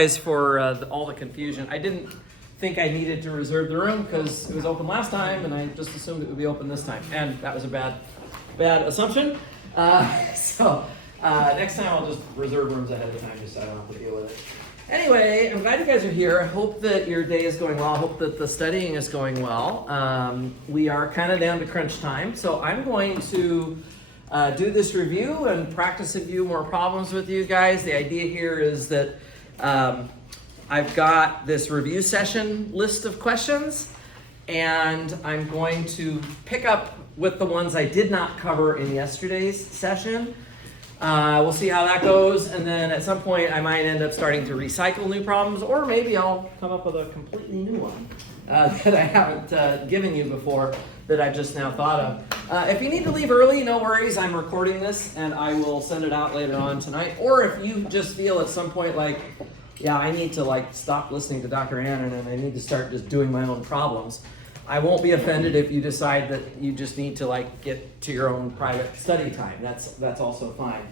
For all the confusion. I didn't think I needed to reserve the room because it was open last time and I just assumed it would be open this time, and that was a bad assumption. Next time I'll just reserve rooms ahead of time just so I don't have to deal with it. Anyway, I'm glad you guys are here. I hope that your day is going well. I hope that the studying is going well. We are kind of down to crunch time, so I'm going to do this review and practice a few more problems with you guys. The idea here is that I've got this review session list of questions, and I'm going to pick up with the ones I did not cover in yesterday's session. We'll see how that goes, and then at some point I might end up starting to recycle new problems, or maybe I'll come up with a completely new one that I haven't given you before that I just now thought of. If you need to leave early, no worries. I'm recording this and I will send it out later on tonight. Or if you just feel at some point like, yeah, I need to stop listening to Dr. Annan and I need to start just doing my own problems, I won't be offended if you decide that you just need to get to your own private study time. That's also fine.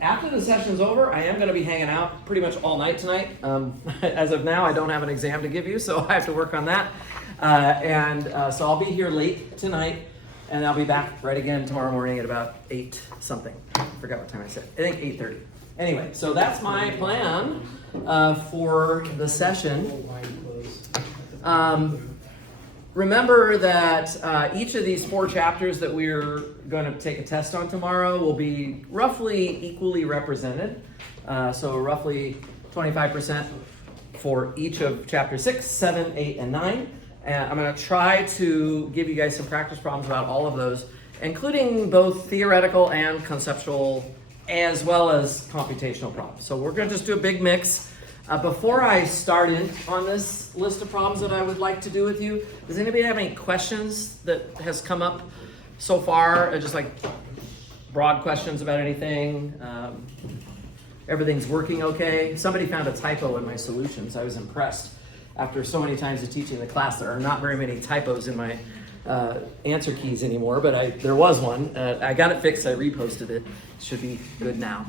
After the session's over, I am going to be hanging out pretty much all night tonight. As of now, I don't have an exam to give you, so I have to work on that. So I'll be here late tonight, and I'll be back right again tomorrow morning at about 8 something. I forgot what time I said. I think 8:30. Anyway, so that's my plan for the session. Remember that each of these 4 chapters that we're going to take a test on tomorrow will be roughly equally represented. So roughly 25% for each of chapter 6, 7, 8, and 9. And I'm going to try to give you guys some practice problems about all of those, including both theoretical and conceptual, as well as computational problems. So we're going to just do a big mix. Before I start in on this list of problems that I would like to do with you, does anybody have any questions that has come up so far? Just broad questions about anything? Everything's working okay? Somebody found a typo in my solutions. I was impressed. After so many times of teaching the class, there are not very many typos in my answer keys anymore, but there was one. I got it fixed. I reposted it. It should be good now.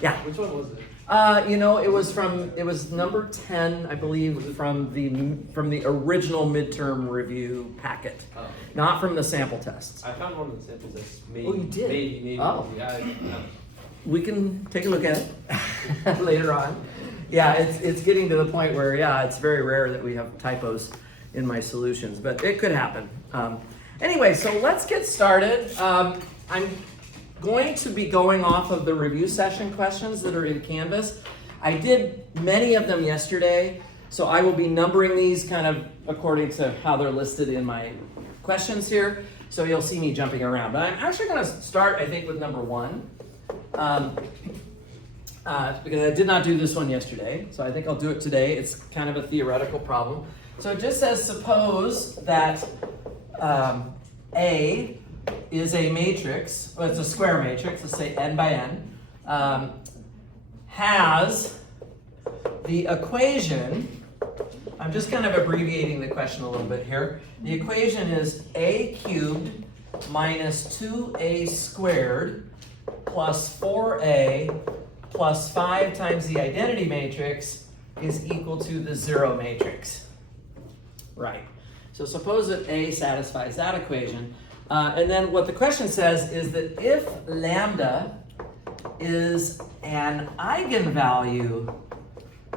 Yeah. Which one was it? It was number 10, I believe, from the original midterm review packet, not from the sample tests. I found one of the sample tests. Oh, you did? Maybe. Oh. Yeah, We can take a look at it later on. Yeah, it's getting to the point where, it's very rare that we have typos in my solutions, but it could happen. Anyway, so let's get started. I'm going to be going off of the review session questions that are in Canvas. I did many of them yesterday, so I will be numbering these kind of according to how they're listed in my questions here. So you'll see me jumping around. But I'm actually going to start, I think, with number 1. Because I did not do this one yesterday, so I think I'll do it today. It's kind of a theoretical problem. So it just says, suppose that A is a matrix, well, it's a square matrix, let's say n by n, has the equation, I'm just kind of abbreviating the question a little bit here. The equation is a cubed minus 2a squared plus 4a plus 5 times the identity matrix is equal to the 0 matrix. Right. So suppose that A satisfies that equation. And then what the question says is that if lambda is an eigenvalue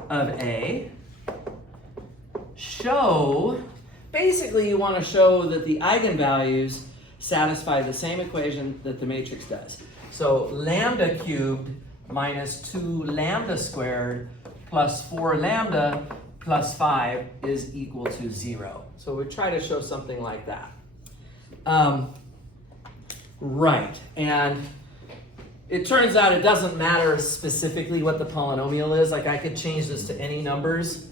of A, basically you want to show that the eigenvalues satisfy the same equation that the matrix does. So lambda cubed minus 2 lambda squared plus 4 lambda plus 5 is equal to 0. So we try to show something like that. Right, and it turns out it doesn't matter specifically what the polynomial is. I could change this to any numbers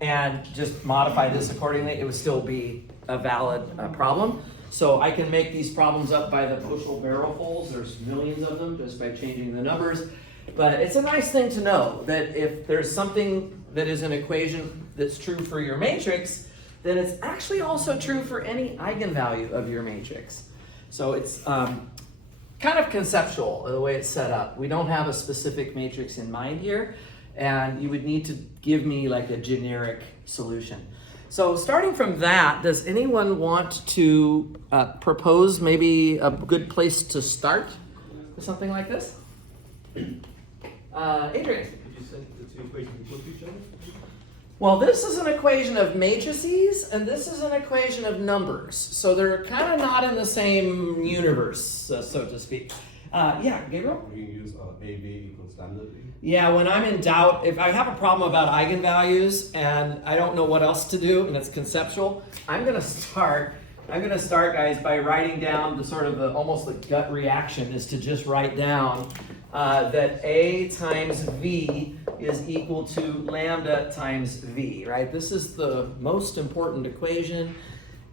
and just modify this accordingly. It would still be a valid problem. So I can make these problems up by the bushel barrelfuls. There's millions of them just by changing the numbers. But it's a nice thing to know that if there's something that is an equation that's true for your matrix, then it's actually also true for any eigenvalue of your matrix. So it's kind of conceptual the way it's set up. We don't have a specific matrix in mind here. and you would need to give me like a generic solution. So starting from that, does anyone want to propose maybe a good place to start with something like this? Adrian? Did you say the two equations equal to each other? Well, this is an equation of matrices, and this is an equation of numbers. So they're kind of not in the same universe, so to speak. Yeah, Gabriel? We can use AV equals lambda V. Yeah, when I'm in doubt, if I have a problem about eigenvalues and I don't know what else to do, and it's conceptual, I'm gonna start, guys, by writing down the sort of almost the gut reaction is to just write down that A times V is equal to lambda times V, right? This is the most important equation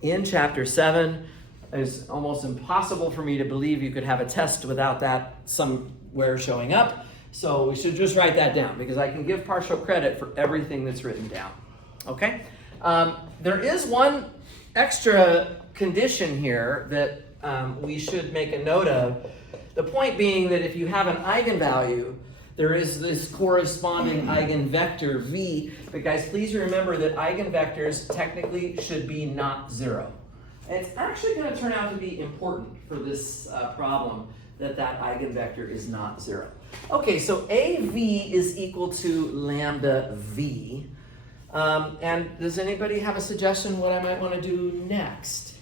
in chapter 7. It's almost impossible for me to believe you could have a test without that somewhere showing up. So we should just write that down because I can give partial credit for everything that's written down. Okay? There is one extra condition here that we should make a note of. The point being that if you have an eigenvalue, there is this corresponding eigenvector V. But guys, please remember that eigenvectors technically should be not zero. And it's actually going to turn out to be important for this problem that eigenvector is not zero. Okay, so AV is equal to lambda V. And does anybody have a suggestion what I might want to do next?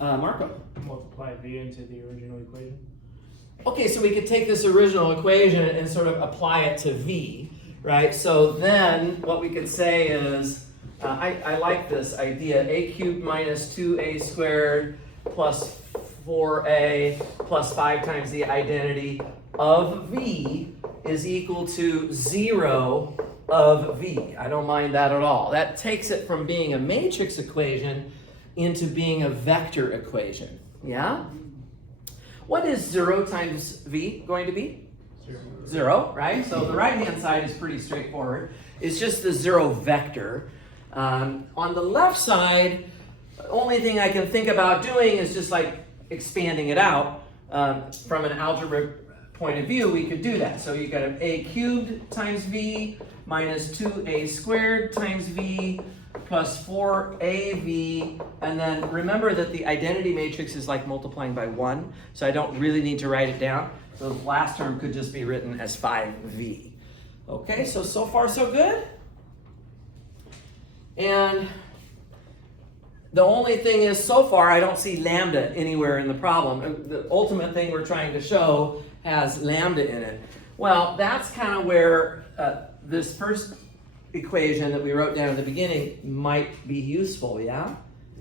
Marco? Multiply V into the original equation. Okay, so we could take this original equation and sort of apply it to V, right? So then what we could say is, I like this idea, a cubed minus 2a squared plus 4a plus 5 times the identity of V is equal to 0 of V. I don't mind that at all. That takes it from being a matrix equation into being a vector equation, yeah? What is 0 times V going to be? 0, right? So the right-hand side is pretty straightforward. It's just the 0 vector. On the left side, the only thing I can think about doing is just like expanding it out. From an algebra point of view, we could do that. So you got a cubed times V minus 2a squared times V plus 4av, and then remember that the identity matrix is like multiplying by 1, so I don't really need to write it down. So the last term could just be written as 5v. Okay, so far so good? And the only thing is, so far, I don't see lambda anywhere in the problem. The ultimate thing we're trying to show has lambda in it. Well, that's kind of where this first equation that we wrote down at the beginning might be useful, yeah?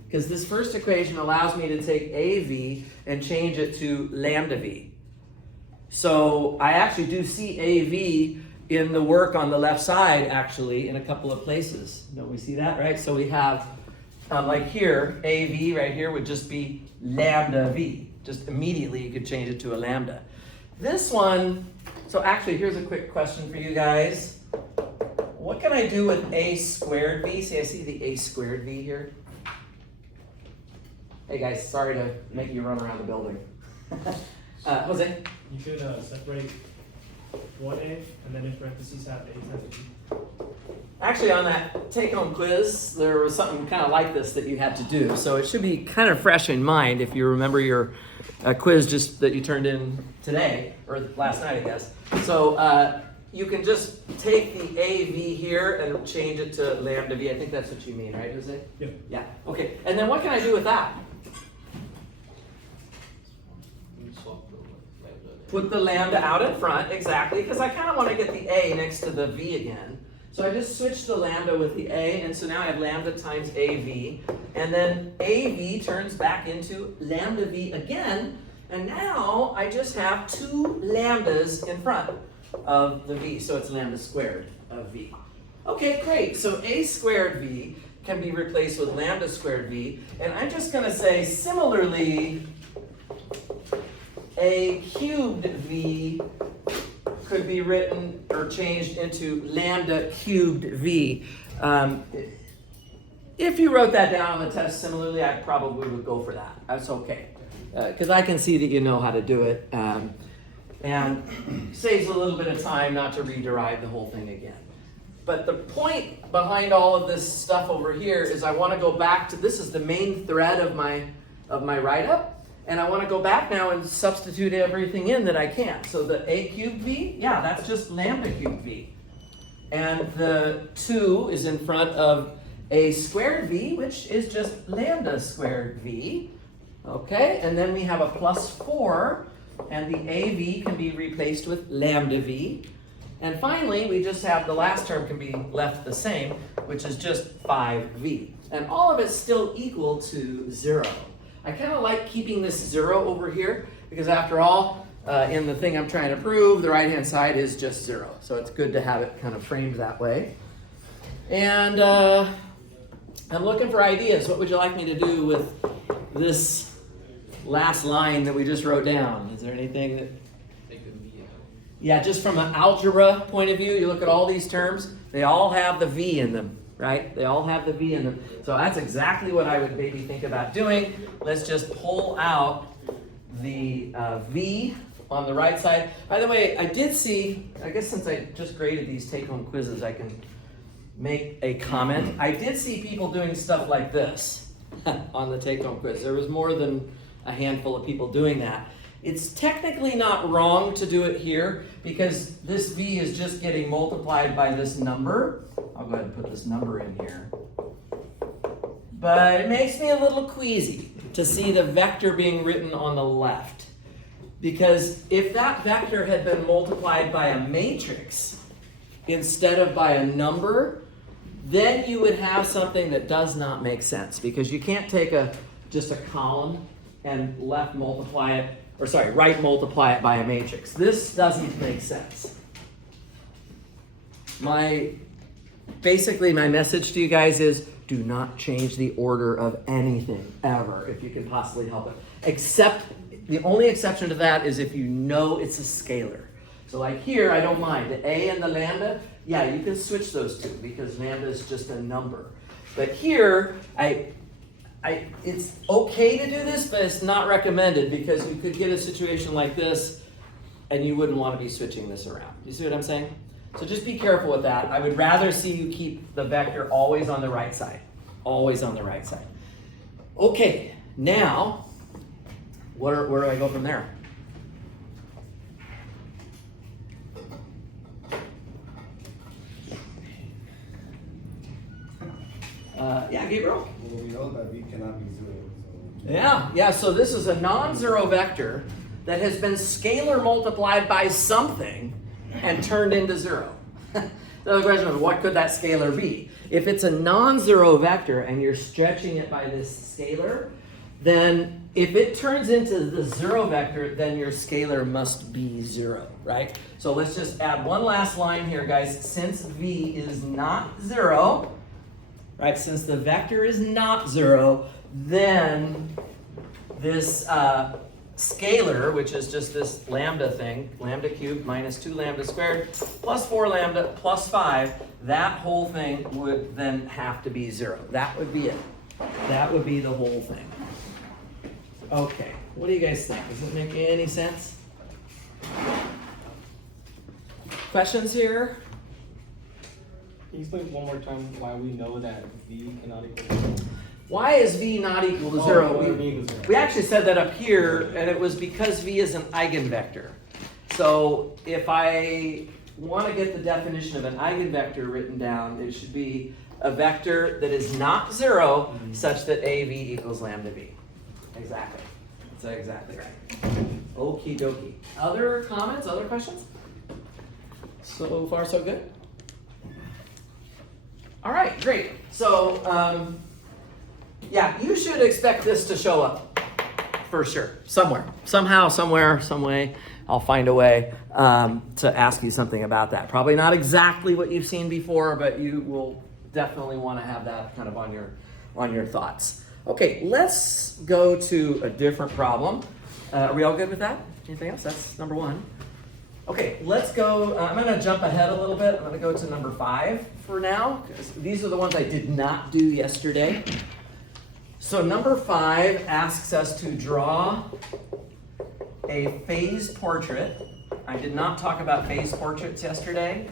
Because this first equation allows me to take AV and change it to lambda V. So I actually do see AV in the work on the left side, actually, in a couple of places. Don't we see that, right? So we have, like here, AV right here would just be lambda V. Just immediately you could change it to a lambda. This one, so actually here's a quick question for you guys. What can I do with a squared V? See, I see the a squared V here. Hey guys, sorry to make you run around the building. Jose? You could separate 1a and then in parentheses have a times b. Actually, on that take-home quiz, there was something kind of like this that you had to do. So it should be kind of fresh in mind if you remember your quiz just that you turned in today, or last night, I guess. So you can just take the AV here and change it to lambda V. I think that's what you mean, right, Jose? Yeah. Yeah, okay. And then what can I do with that? Put the lambda out in front, exactly, because I kind of want to get the A next to the V again. So I just switched the lambda with the A, and so now I have lambda times AV, and then AV turns back into lambda V again, and now I just have 2 lambdas in front of the V, so it's lambda squared of V. Okay, great, so A squared V can be replaced with lambda squared V, and I'm just going to say similarly, A cubed V could be written or changed into lambda cubed V. If you wrote that down on the test similarly, I probably would go for that. That's okay. Because I can see that you know how to do it. and saves a little bit of time not to rederive the whole thing again. But the point behind all of this stuff over here is I want to go back to, this is the main thread of my write-up, and I want to go back now and substitute everything in that I can. So the a cubed v, yeah, that's just lambda cubed v. And the 2 is in front of a squared v, which is just lambda squared v. Okay, and then we have a plus 4, and the AV can be replaced with lambda v. And finally, we just have the last term can be left the same, which is just 5v. And all of it's still equal to 0. I kind of like keeping this 0 over here, because after all, in the thing I'm trying to prove, the right-hand side is just 0. So it's good to have it kind of framed that way. And I'm looking for ideas. What would you like me to do with this last line that we just wrote down? Is there anything that... Yeah, just from an algebra point of view, you look at all these terms, they all have the v in them, right? They all have the v in them. So that's exactly what I would maybe think about doing. Let's just pull out the v on the right side. By the way, I did see, I guess since I just graded these take-home quizzes, I can make a comment. I did see people doing stuff like this on the take-home quiz. There was more than a handful of people doing that. It's technically not wrong to do it here because this v is just getting multiplied by this number. I'll go ahead and put this number in here. But it makes me a little queasy to see the vector being written on the left. Because if that vector had been multiplied by a matrix instead of by a number, then you would have something that does not make sense. Because you can't take just a column and right multiply it by a matrix. This doesn't make sense. Basically my message to you guys is do not change the order of anything ever if you can possibly help it. Except, the only exception to that is if you know it's a scalar. So like here, I don't mind. The a and the lambda, yeah, you can switch those two because lambda is just a number. But here, it's okay to do this, but it's not recommended because you could get a situation like this and you wouldn't want to be switching this around. You see what I'm saying? So just be careful with that. I would rather see you keep the vector always on the right side. Always on the right side. Okay, now, where do I go from there? Yeah, Gabriel? Well, we know that v cannot be 0. Yeah, so this is a non-zero vector that has been scalar multiplied by something and turned into 0. The other question is, what could that scalar be? If it's a non-zero vector and you're stretching it by this scalar, then if it turns into the 0 vector, then your scalar must be 0, right? So let's just add one last line here, guys. Since v is not 0, right, since the vector is not 0, then this scalar, which is just this lambda thing, lambda cubed minus 2 lambda squared plus 4 lambda plus 5, that whole thing would then have to be 0. That would be it. That would be the whole thing. Okay, what do you guys think? Does it make any sense? Questions here? Can you explain one more time why we know that v cannot equal 0? Why is v not equal to 0? V. We actually said that up here, and it was because v is an eigenvector. So if I want to get the definition of an eigenvector written down, it should be a vector that is not 0 such that AV equals lambda v. Exactly. That's exactly right. Okie dokie. Other comments? Other questions? So far, so good? All right, great. So, yeah, you should expect this to show up for sure, somewhere. Somehow, somewhere, some way, I'll find a way to ask you something about that. Probably not exactly what you've seen before, but you will definitely want to have that kind of on your thoughts. Okay, let's go to a different problem. Are we all good with that? Anything else? That's number 1. Okay, let's go. I'm going to jump ahead a little bit. I'm going to go to number 5 for now, because these are the ones I did not do yesterday. So number 5 asks us to draw a phase portrait I did not talk about phase portraits yesterday.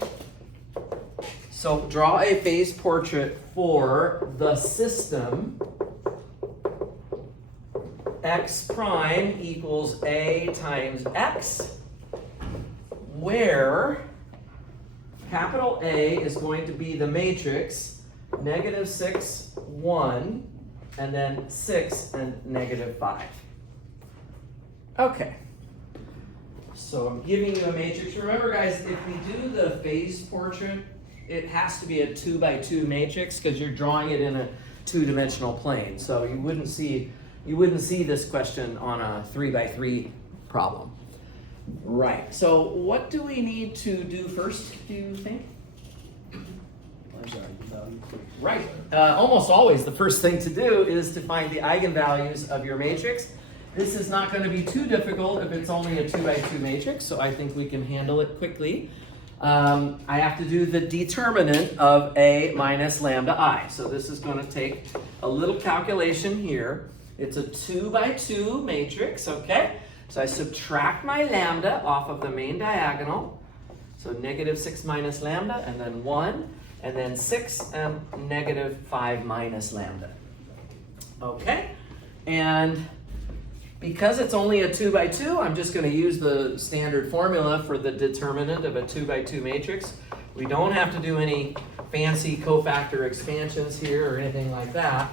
So draw a phase portrait for the system x prime equals a times x, where capital A is going to be the matrix -6, 1, and then 6 and -5. Okay. So I'm giving you a matrix. Remember, guys, if we do the phase portrait, it has to be a 2 by 2 matrix because you're drawing it in a 2-dimensional plane. So you wouldn't see this question on a 3 by 3 problem. Right. So what do we need to do first, do you think? Right. Almost always the first thing to do is to find the eigenvalues of your matrix. This is not going to be too difficult if it's only a 2 by 2 matrix, so I think we can handle it quickly. I have to do the determinant of A minus lambda I. So this is going to take a little calculation here. It's a 2 by 2 matrix, okay? So I subtract my lambda off of the main diagonal. So -6 minus lambda, and then 1, and then 6 and -5 minus lambda. Okay? And because it's only a 2 by 2, I'm just going to use the standard formula for the determinant of a 2 by 2 matrix. We don't have to do any fancy cofactor expansions here or anything like that.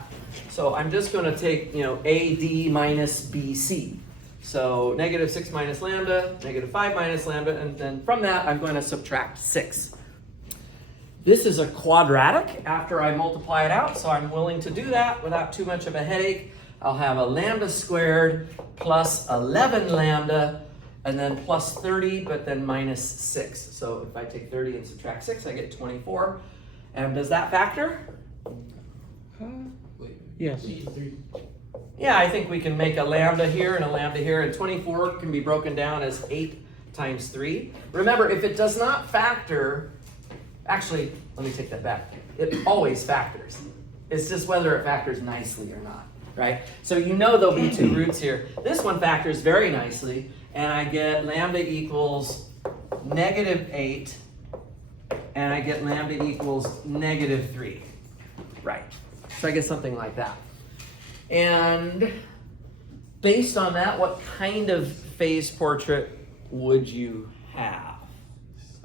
So I'm just going to take, AD minus BC. So -6 minus lambda, -5 minus lambda, and then from that I'm going to subtract 6. This is a quadratic after I multiply it out, so I'm willing to do that without too much of a headache. I'll have a lambda squared plus 11 lambda, and then plus 30, but then minus 6. So if I take 30 and subtract 6, I get 24. And does that factor? Yes. Yeah, I think we can make a lambda here and a lambda here, and 24 can be broken down as 8 times 3. Remember, if it does not factor, actually, let me take that back. It always factors. It's just whether it factors nicely or not, right? So there'll be 2 roots here. This one factors very nicely, and I get lambda equals -8, and I get lambda equals -3, right? So I get something like that. And based on that, what kind of phase portrait would you have?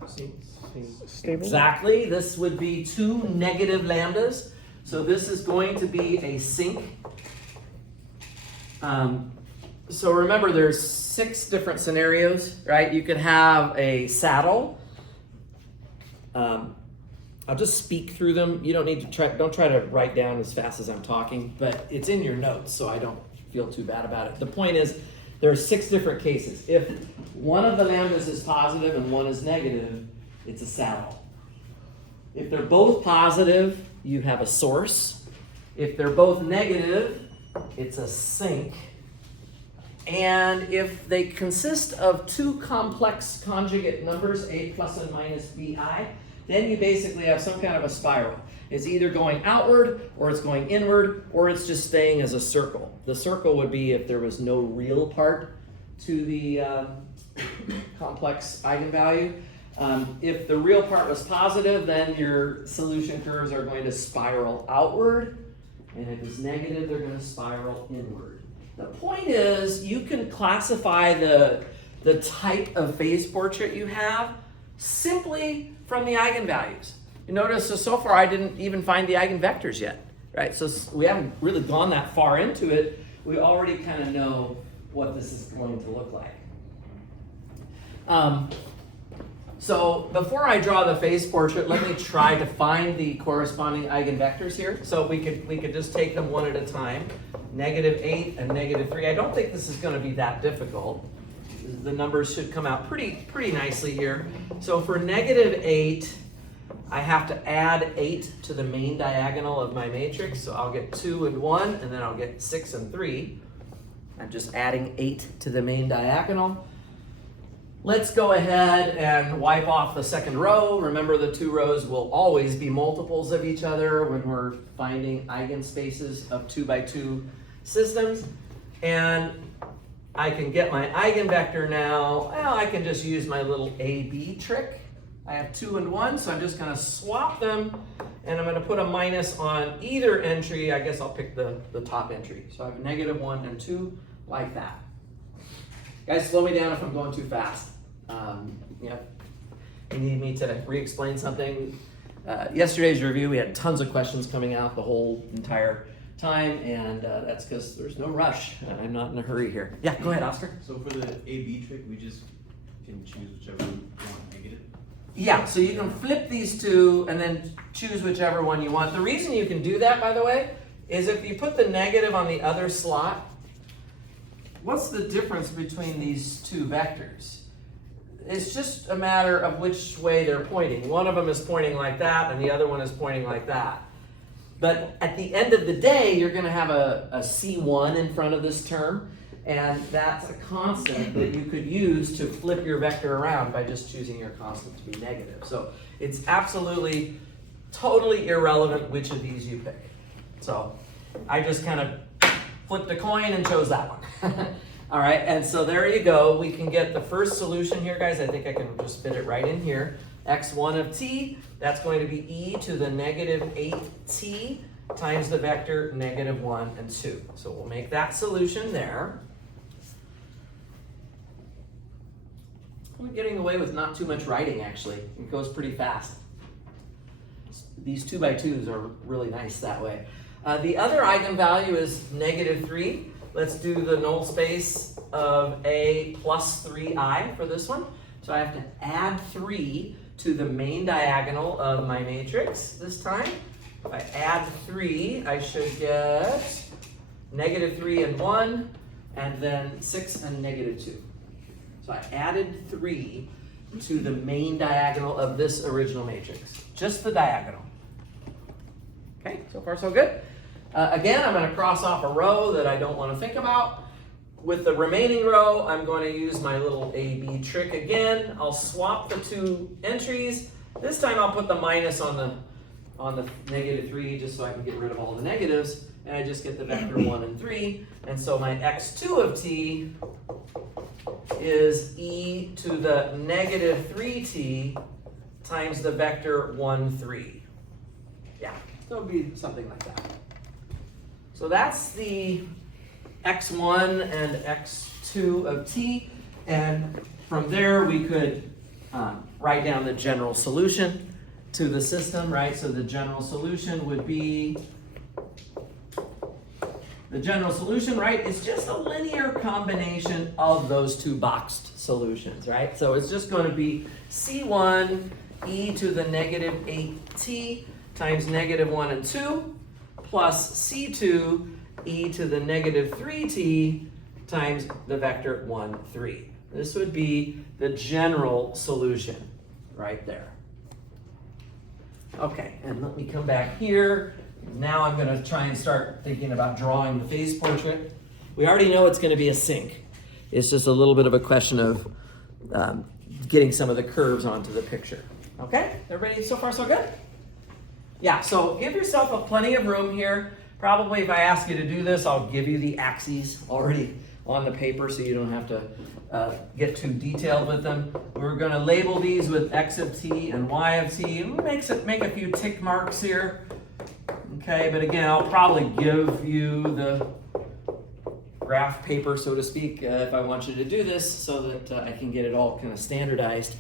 Stable. Exactly. This would be 2 negative lambdas. So this is going to be a sink. So remember, there's 6 different scenarios, right? You could have a saddle. I'll just speak through them. You don't need to don't try to write down as fast as I'm talking, but it's in your notes, so I don't feel too bad about it. The point is, there are 6 different cases. If one of the lambdas is positive and one is negative, it's a saddle. If they're both positive, you have a source. If they're both negative, it's a sink. And if they consist of 2 complex conjugate numbers, a plus and minus bi, then you basically have some kind of a spiral. It's either going outward, or it's going inward, or it's just staying as a circle. The circle would be if there was no real part to the complex eigenvalue. If the real part was positive, then your solution curves are going to spiral outward, and if it's negative, they're going to spiral inward. The point is, you can classify the type of phase portrait you have simply from the eigenvalues. You notice, so far I didn't even find the eigenvectors yet, right? So we haven't really gone that far into it. We already kind of know what this is going to look like. So before I draw the phase portrait, let me try to find the corresponding eigenvectors here. So we could just take them one at a time. -8 and -3. I don't think this is going to be that difficult. The numbers should come out pretty nicely here. So for -8, I have to add 8 to the main diagonal of my matrix. So I'll get 2 and 1, and then I'll get 6 and 3. I'm just adding 8 to the main diagonal. Let's go ahead and wipe off the second row. Remember, the 2 rows will always be multiples of each other when we're finding eigenspaces of 2 by 2 systems. And I can get my eigenvector now. Well, I can just use my little AB trick. I have 2 and 1, so I'm just going to swap them, and I'm going to put a minus on either entry. I guess I'll pick the top entry. So I have -1 and 2, like that. Guys, slow me down if I'm going too fast. Yeah, you need me to re-explain something. Yesterday's review, we had tons of questions coming out the whole entire time, and that's because there's no rush. I'm not in a hurry here. Yeah, go ahead, Oscar. So for the AB trick, we just can choose whichever we want negative? Yeah, so you can flip these two and then choose whichever one you want. The reason you can do that, by the way, is if you put the negative on the other slot, what's the difference between these two vectors? It's just a matter of which way they're pointing. One of them is pointing like that, and the other one is pointing like that. But at the end of the day, you're going to have a C1 in front of this term, and that's a constant that you could use to flip your vector around by just choosing your constant to be negative. So it's absolutely, totally irrelevant which of these you pick. So I just kind of flipped a coin and chose that one. All right, and so there you go. We can get the first solution here, guys. I think I can just fit it right in here. x1 of t, that's going to be e to the -8t times the vector -1 and 2. So we'll make that solution there. We're getting away with not too much writing, actually. It goes pretty fast. These 2x2s are really nice that way. The other eigenvalue is -3. Let's do the null space of A plus 3i for this one. So I have to add 3 to the main diagonal of my matrix this time. If I add 3, I should get -3 and 1, and then 6 and -2. So I added 3 to the main diagonal of this original matrix. Just the diagonal. Okay, so far so good. Again, I'm going to cross off a row that I don't want to think about. With the remaining row, I'm going to use my little AB trick again. I'll swap the two entries. This time I'll put the minus on the -3 just so I can get rid of all the negatives. And I just get the vector 1 and 3. And so my x2 of t is e to the -3t times the vector 1, 3. Yeah, so it would be something like that. So that's the x1 and x2 of t, and from there we could write down the general solution to the system, right? So the general solution would be, right, is just a linear combination of those two boxed solutions, right? So it's just going to be C1 e to the -8t times -1 and 2 plus C2 e to the -3t times the vector 1, 3. This would be the general solution right there. Okay, and let me come back here. Now I'm going to try and start thinking about drawing the phase portrait. We already know it's going to be a sink. It's just a little bit of a question of getting some of the curves onto the picture. Okay, everybody so far so good? Yeah, so give yourself plenty of room here. Probably if I ask you to do this, I'll give you the axes already on the paper so you don't have to get too detailed with them. We're going to label these with x of t and y of t. Make a few tick marks here. Okay, but again, I'll probably give you the graph paper, so to speak, if I want you to do this so that I can get it all kind of standardized.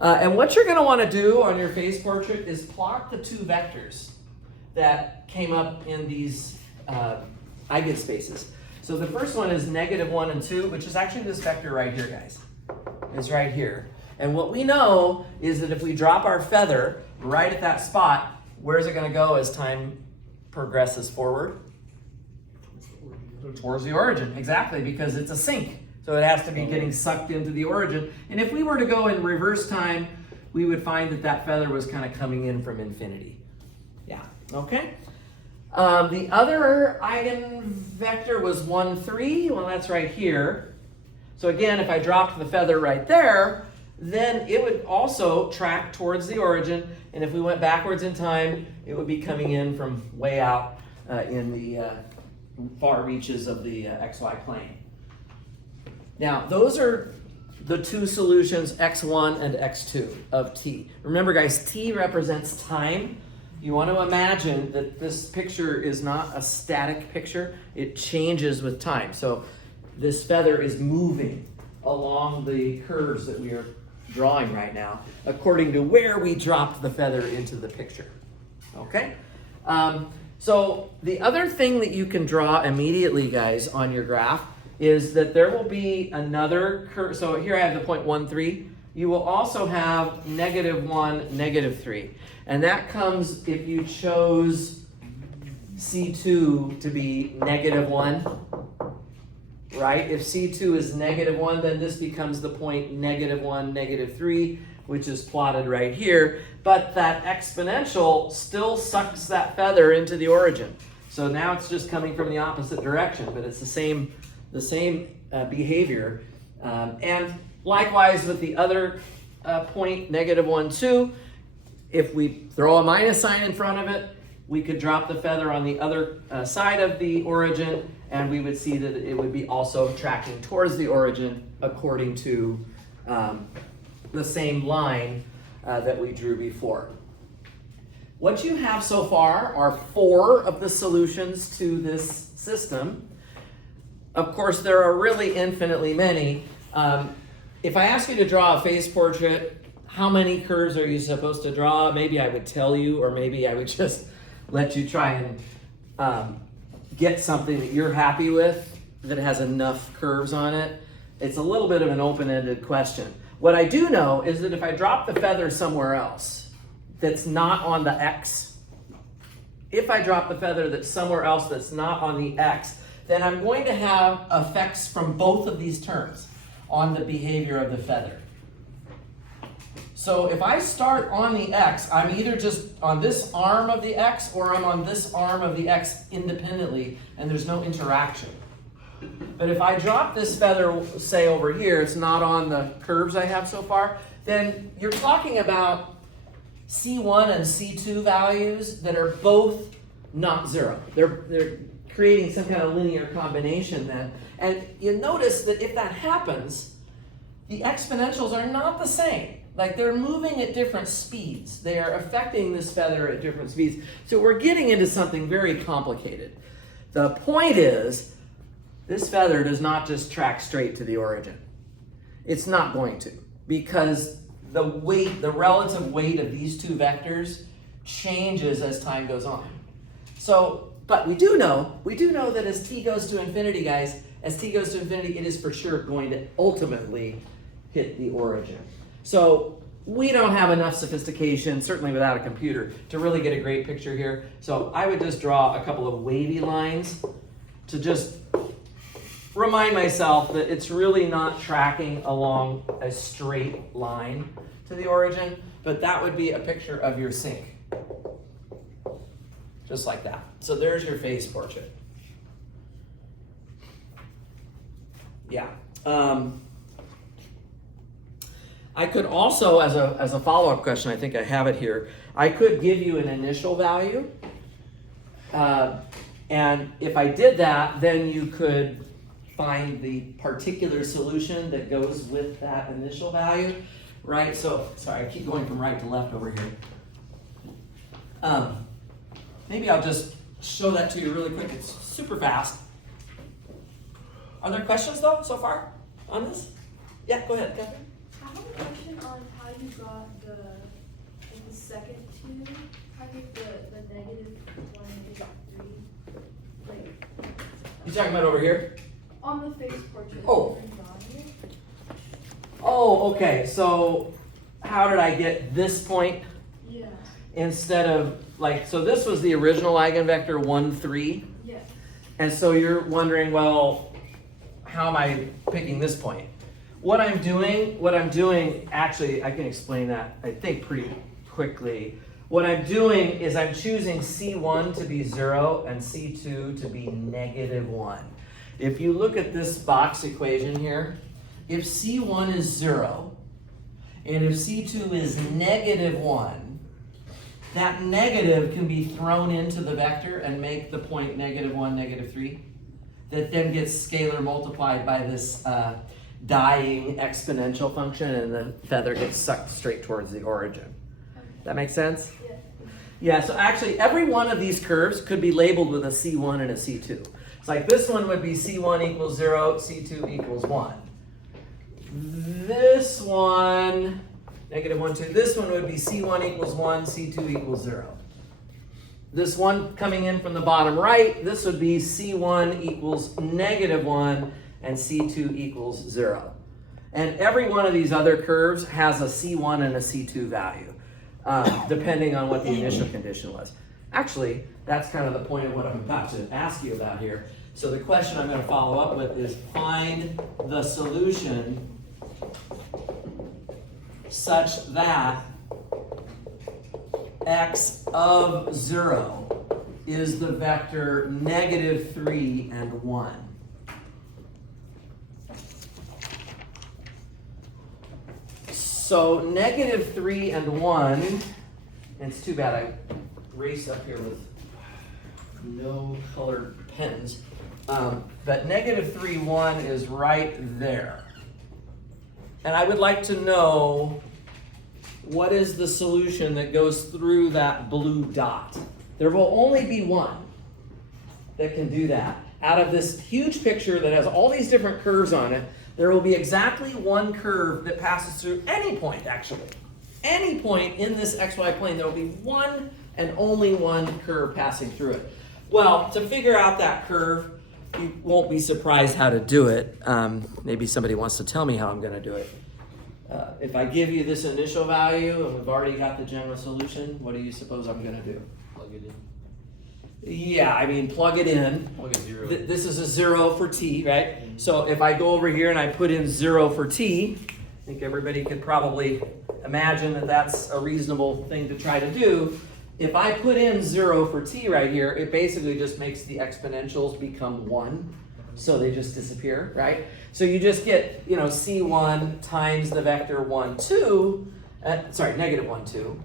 And what you're going to want to do on your phase portrait is plot the two vectors that came up in these eigenspaces. So the first one is -1 and 2, which is actually this vector right here, guys. It's right here. And what we know is that if we drop our feather right at that spot, where's it going to go as time progresses forward? Towards the origin, exactly, because it's a sink. So it has to be getting sucked into the origin. And if we were to go in reverse time, we would find that that feather was kind of coming in from infinity. Yeah, okay. The other eigenvector was 1, 3. Well, that's right here. So again, if I dropped the feather right there, then it would also track towards the origin. And if we went backwards in time, it would be coming in from way out in the far reaches of the XY plane. Now, those are the two solutions, x1 and x2 of t. Remember guys, t represents time. You want to imagine that this picture is not a static picture. It changes with time. So this feather is moving along the curves that we are drawing right now, according to where we dropped the feather into the picture. Okay? So the other thing that you can draw immediately, guys, on your graph is that there will be another curve. So here I have the point 1, 3. You will also have -1, -3. And that comes if you chose C2 to be -1, right? If C2 is -1, then this becomes the point -1, -3, which is plotted right here. But that exponential still sucks that feather into the origin. So now it's just coming from the opposite direction, but it's the same behavior. And likewise with the other point, -1, 2, if we throw a minus sign in front of it, we could drop the feather on the other side of the origin, and we would see that it would be also tracking towards the origin according to the same line that we drew before. What you have so far are 4 of the solutions to this system. Of course, there are really infinitely many. If I ask you to draw a face portrait, how many curves are you supposed to draw? Maybe I would tell you, or maybe I would just let you try and get something that you're happy with that has enough curves on it. It's a little bit of an open-ended question. What I do know is that if I drop the feather somewhere else that's not on the X, if I drop the feather that's somewhere else that's not on the X, then I'm going to have effects from both of these terms on the behavior of the feather. So if I start on the X, I'm either just on this arm of the X or I'm on this arm of the X independently, and there's no interaction. But if I drop this feather, say over here, it's not on the curves I have so far, then you're talking about C1 and C2 values that are both not 0. They're creating some kind of linear combination then. And you notice that if that happens, the exponentials are not the same. Like they're moving at different speeds. They are affecting this feather at different speeds. So we're getting into something very complicated. The point is, this feather does not just track straight to the origin. It's not going to, because the weight, the relative weight of these two vectors changes as time goes on. So, but we do know that as t goes to infinity, guys, as t goes to infinity, it is for sure going to ultimately hit the origin. So we don't have enough sophistication, certainly without a computer, to really get a great picture here. So I would just draw a couple of wavy lines to just remind myself that it's really not tracking along a straight line to the origin, but that would be a picture of your sink. Just like that. So there's your face portrait. Yeah. I could also, as a follow-up question, I think I have it here, I could give you an initial value. And if I did that, then you could find the particular solution that goes with that initial value, right? So, sorry, I keep going from right to left over here. Maybe I'll just show that to you really quick. It's super fast. Are there questions though, so far on this? Yeah, go ahead, Catherine. I have a question on how you got the second two. How you get the -1, -3? Like, You talking about over here? on the face portrait. Oh. that you're drawing it. Oh, okay. So how did I get this point Yeah. instead of, like, so this was the original eigenvector 1, 3. Yeah. And so you're wondering, well, how am I picking this point? What I'm doing, actually, I can explain that, I think, pretty quickly. What I'm doing is I'm choosing C1 to be 0 and C2 to be -1. If you look at this box equation here, if C1 is 0 and if C2 is -1, that negative can be thrown into the vector and make the point -1, -3. That then gets scalar multiplied by this dying exponential function, and the feather gets sucked straight towards the origin. That makes sense? Yeah. Yeah, so actually every one of these curves could be labeled with a C1 and a C2. It's like this one would be C1 equals 0, C2 equals 1. This one, negative 1, 2, this one would be C1 equals 1, C2 equals 0. This one coming in from the bottom right, this would be C1 equals negative 1 and C2 equals 0. And every one of these other curves has a C1 and a C2 value, depending on what the initial condition was. Actually, that's kind of the point of what I'm about to ask you about here. So the question I'm going to follow up with is find the solution such that x of 0 is the vector negative 3 and 1. So negative 3 and 1, and it's too bad I raced up here with no colored pens, but negative 3, 1 is right there. And I would like to know what is the solution that goes through that blue dot. There will only be one that can do that. Out of this huge picture that has all these different curves on it, there will be exactly one curve that passes through any point, actually. Any point in this xy plane, there will be one and only one curve passing through it. Well, to figure out that curve, you won't be surprised how to do it. Maybe somebody wants to tell me how I'm going to do it. If I give you this initial value and we've already got the general solution, what do you suppose I'm going to do? Plug it in. Yeah, I mean, plug it in. Plug a 0. This is a 0 for t, right? So if I go over here and I put in 0 for t, I think everybody could probably imagine that that's a reasonable thing to try to do. If I put in 0 for t right here, it basically just makes the exponentials become 1. So they just disappear, right? So you just get, C1 times the vector 1, 2, negative 1, 2,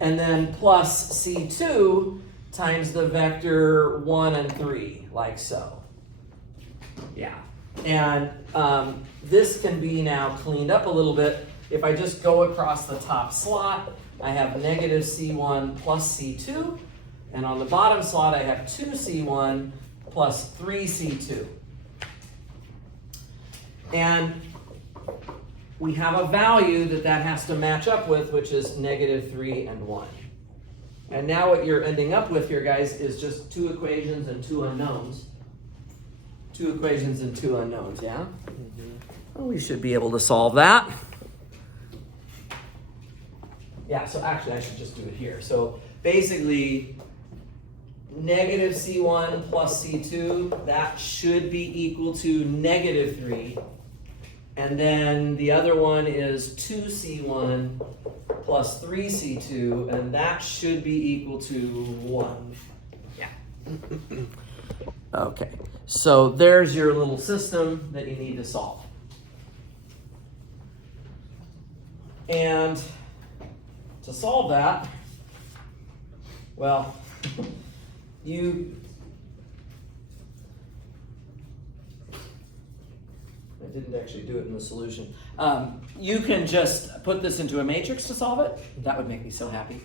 and then plus C2 times the vector 1 and 3, like so. Yeah. And this can be now cleaned up a little bit. If I just go across the top slot, I have negative C1 plus C2. And on the bottom slot, I have 2C1 plus 3C2. And we have a value that has to match up with, which is negative 3 and 1. And now what you're ending up with here, guys, is just two equations and two unknowns. Two equations and two unknowns, yeah? Well, we should be able to solve that. Yeah, so actually I should just do it here. So basically, negative C1 plus C2, that should be equal to negative 3. And then the other one is 2C1 plus 3C2, and that should be equal to 1. Yeah. Okay, so there's your little system that you need to solve. And to solve that, well, I didn't actually do it in the solution. You can just put this into a matrix to solve it. That would make me so happy.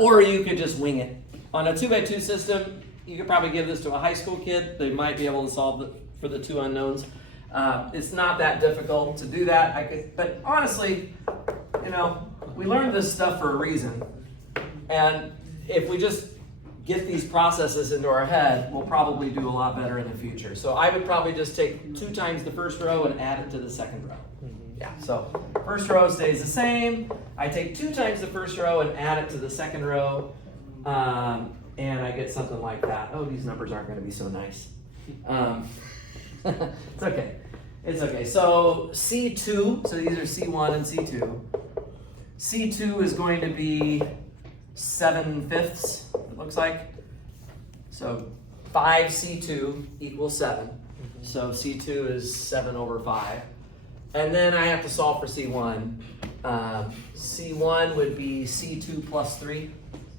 Or you could just wing it. On a 2x2 system, you could probably give this to a high school kid. They might be able to solve it for the two unknowns. It's not that difficult to do that. But honestly, we learned this stuff for a reason. And if we just get these processes into our head, we'll probably do a lot better in the future. So I would probably just take 2 times the first row and add it to the second row. Yeah, so first row stays the same. I take 2 times the first row and add it to the second row. And I get something like that. Oh, these numbers aren't going to be so nice. It's okay. It's okay. So C2, so these are C1 and C2. C2 is going to be 7/5, it looks like. So 5C2 equals 7. So C2 is 7 over 5. And then I have to solve for C1. C1 would be C2 plus 3.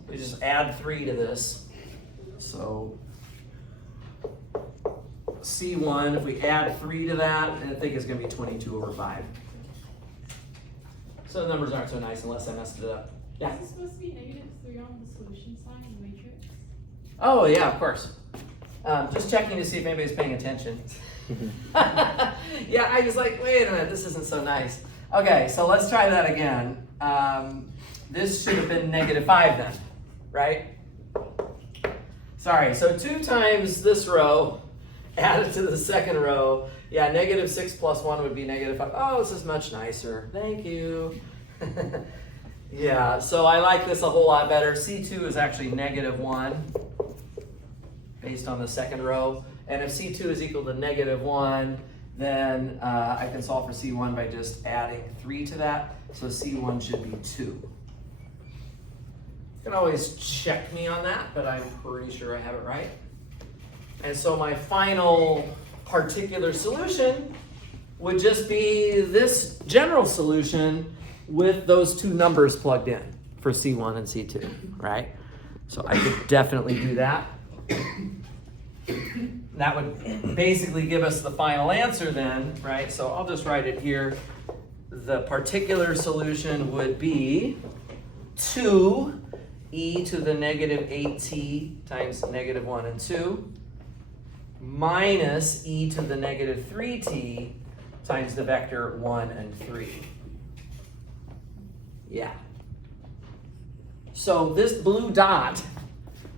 We just add 3 to this. So C1, if we add 3 to that, I think it's going to be 22 over 5. So the numbers aren't so nice unless I messed it up. Yeah? Is it supposed to be -3 on the solution sign in the matrix? Oh, yeah, of course. Just checking to see if anybody's paying attention. Yeah, I was like, wait a minute, this isn't so nice. Okay, so let's try that again. This should have been -5 then, right? Sorry, so 2 times this row added to the second row. Yeah, -6 plus 1 would be -5. Oh, this is much nicer. Thank you. Yeah, so I like this a whole lot better. C2 is actually -1 based on the second row. And if C2 is equal to -1, then I can solve for C1 by just adding 3 to that. So C1 should be 2. You can always check me on that, but I'm pretty sure I have it right. And so my final particular solution would just be this general solution with those 2 numbers plugged in for C1 and C2, right? So I could definitely do that. That would basically give us the final answer then, right? So I'll just write it here. The particular solution would be 2e to the -8t times -1 and 2 minus e to the -3t times the vector 1 and 3. Yeah. So this blue dot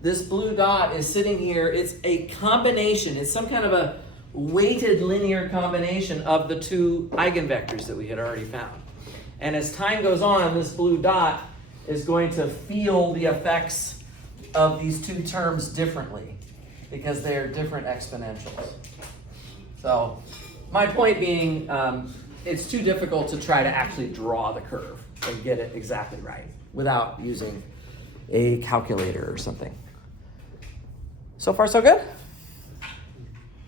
is sitting here. It's a combination. It's some kind of a weighted linear combination of the 2 eigenvectors that we had already found. And as time goes on, this blue dot is going to feel the effects of these 2 terms differently because they are different exponentials. So my point being, it's too difficult to try to actually draw the curve and get it exactly right without using a calculator or something. So far, so good?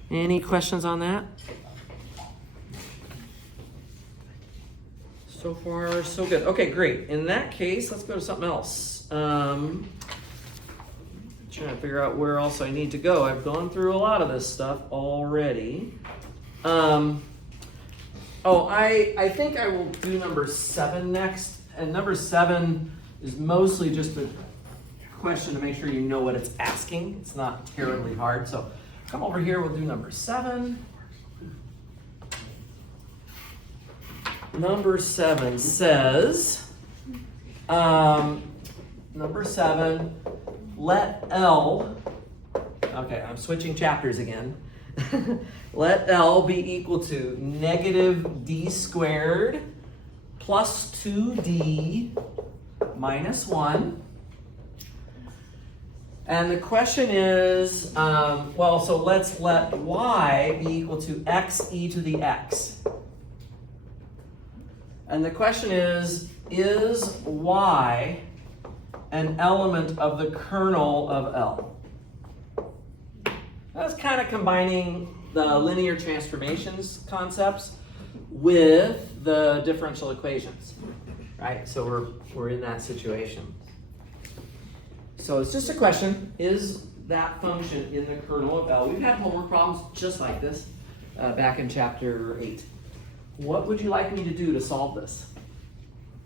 Any questions on that? So far, so good. Okay, great. In that case, let's go to something else. Trying to figure out where else I need to go. I've gone through a lot of this stuff already. I think I will do number 7 next. And number 7 is mostly just a question to make sure you know what it's asking. It's not terribly hard. So come over here, we'll do number 7. Number 7 says, number 7, let L, okay, I'm switching chapters again. Let L be equal to -d squared plus 2d minus 1. And the question is, so let's let y be equal to x e to the x. And the question is y an element of the kernel of L? That's kind of combining the linear transformations concepts with the differential equations, right? So we're in that situation. So it's just a question, is that function in the kernel of L? We've had homework problems just like this back in chapter 8. What would you like me to do to solve this?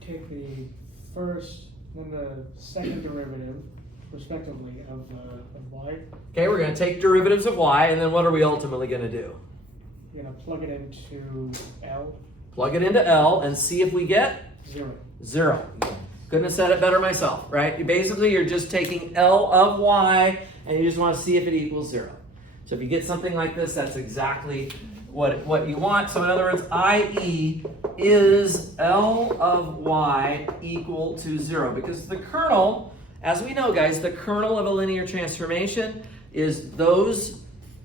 Take the first and the second derivative, respectively, of y. Okay, we're going to take derivatives of y, and then what are we ultimately going to do? You're going to plug it into L. Plug it into L and see if we get 0. 0. Couldn't have said it better myself, right? You're just taking L of y, and you just want to see if it equals 0. So if you get something like this, that's exactly what you want. So in other words, i.e. is L of y equal to 0? Because the kernel, as we know, guys, the kernel of a linear transformation is those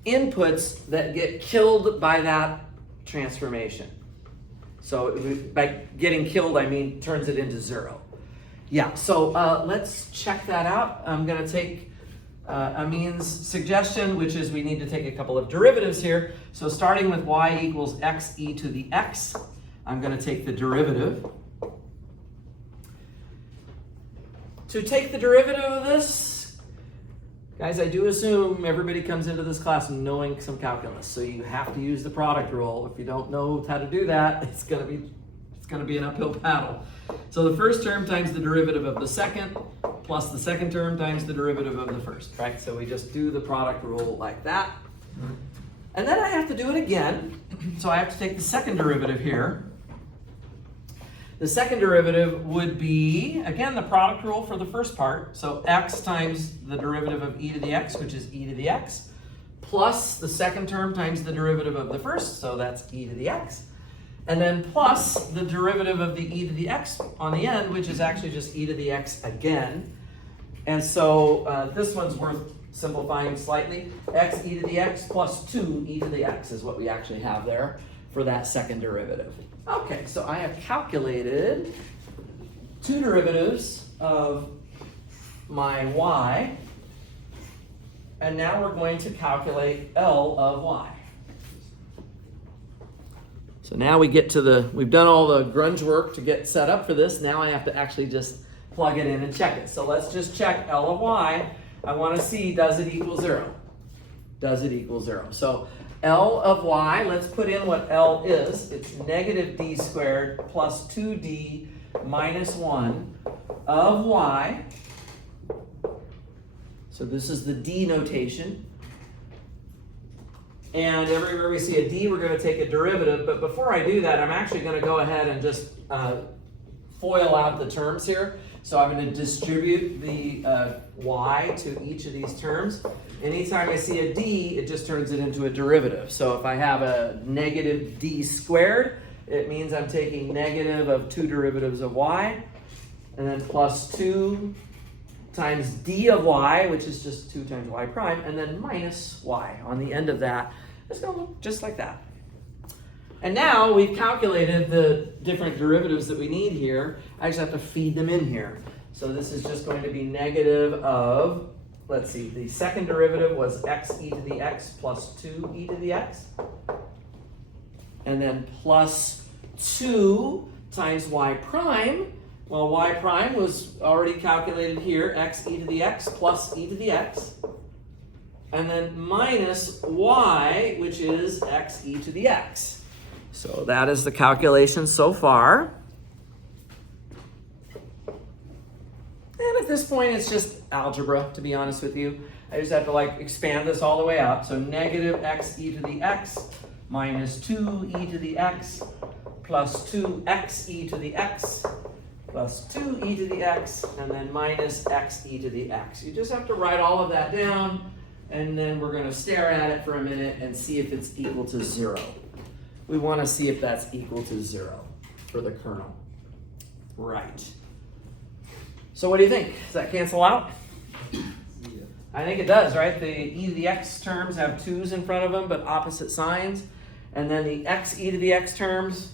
inputs that get killed by that transformation. So by getting killed, I mean turns it into 0. Yeah, so let's check that out. I'm going to take Amin's suggestion, which is we need to take a couple of derivatives here. So starting with y equals x e to the x, I'm going to take the derivative. To take the derivative of this, Guys, I do assume everybody comes into this class knowing some calculus, so you have to use the product rule. If you don't know how to do that, it's gonna be an uphill battle. So the first term times the derivative of the second, plus the second term times the derivative of the first, right? So we just do the product rule like that. And then I have to do it again. So I have to take the second derivative here. The second derivative would be, again, the product rule for the first part. So x times the derivative of e to the x, which is e to the x, plus the second term times the derivative of the first, so that's e to the x. And then plus the derivative of the e to the x on the end, which is actually just e to the x again. And so this one's worth simplifying slightly. X e to the x plus 2 e to the x is what we actually have there for that second derivative. Okay, so I have calculated two derivatives of my y, and now we're going to calculate L of y. So now we get to we've done all the grunge work to get set up for this. Now I have to actually just plug it in and check it. So let's just check L of y. I want to see, does it equal 0? Does it equal 0? So L of y, let's put in what L is. It's negative d squared plus 2d minus 1 of y. So this is the d notation. And everywhere we see a d, we're going to take a derivative. But before I do that, I'm actually going to go ahead and just FOIL out the terms here. So I'm going to distribute the y to each of these terms. Anytime I see a d, it just turns it into a derivative. So if I have a negative d squared, it means I'm taking negative of 2 derivatives of y, and then plus 2 times d of y, which is just 2 times y prime, and then minus y on the end of that. It's going to look just like that. And now we've calculated the different derivatives that we need here. I just have to feed them in here. So this is just going to be negative of, let's see, the second derivative was x e to the x plus 2 e to the x. And then plus 2 times y prime. Well, y prime was already calculated here, x e to the x plus e to the x. And then minus y, which is x e to the x. So that is the calculation so far. And at this point, it's just algebra, to be honest with you. I just have to expand this all the way up. So negative x e to the x minus 2 e to the x plus 2x e to the x plus 2 e to the x, and then minus x e to the x. You just have to write all of that down, and then we're going to stare at it for a minute and see if it's equal to 0. We want to see if that's equal to 0 for the kernel. Right. So what do you think? Does that cancel out? Yeah. I think it does, right? The e to the x terms have 2's in front of them, but opposite signs. And then the x e to the x terms,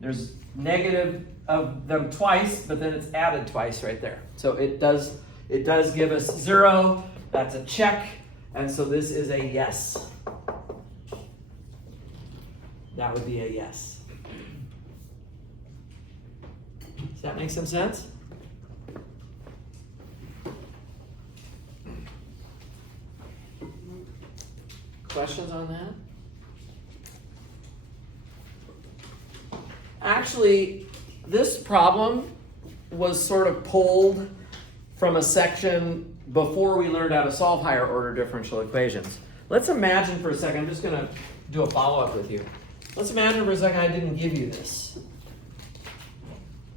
there's negative of them twice, but then it's added twice right there. So it does give us 0. That's a check. And so this is a yes. That would be a yes. Does that make some sense? Questions on that? Actually, this problem was sort of pulled from a section before we learned how to solve higher order differential equations. Let's imagine for a second, I'm just going to do a follow-up with you. Let's imagine for a second I didn't give you this.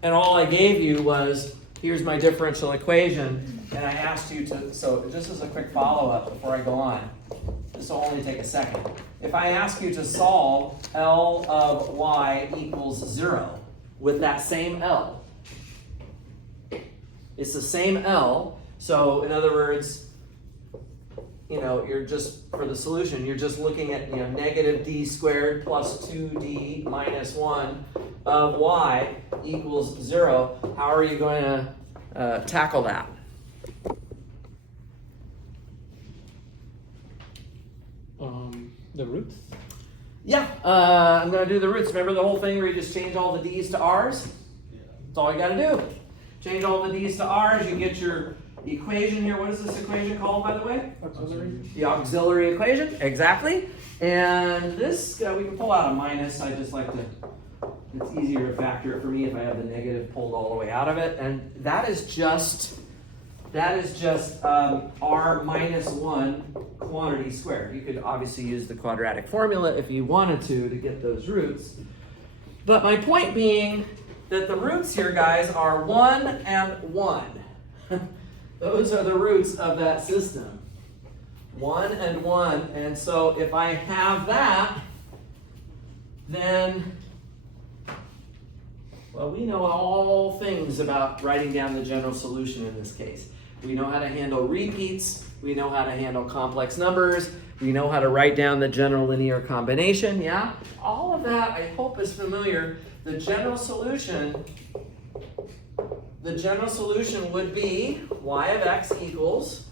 And all I gave you was, here's my differential equation, and I asked you to, so just as a quick follow-up before I go on, this will only take a second. If I ask you to solve L of y equals 0 with that same L, it's the same L, so in other words, you're just, for the solution, you're just looking at, negative d squared plus 2d minus 1 of y equals 0. How are you going to tackle that? The roots? Yeah, I'm going to do the roots. Remember the whole thing where you just change all the d's to r's? Yeah. That's all you got to do. Change all the d's to r's, you get your equation here. What is this equation called, by the way? Auxiliary. The auxiliary equation, exactly. And this, we can pull out a minus. I just like to, it's easier to factor it for me if I have the negative pulled all the way out of it. And that is just r minus 1 quantity squared. You could obviously use the quadratic formula if you wanted to get those roots. But my point being that the roots here, guys, are 1 and 1. Those are the roots of that system. 1 and 1. And so if I have that, then, well, we know all things about writing down the general solution in this case. We know how to handle repeats. We know how to handle complex numbers. We know how to write down the general linear combination, yeah? All of that, I hope, is familiar. The general solution would be y of x equals,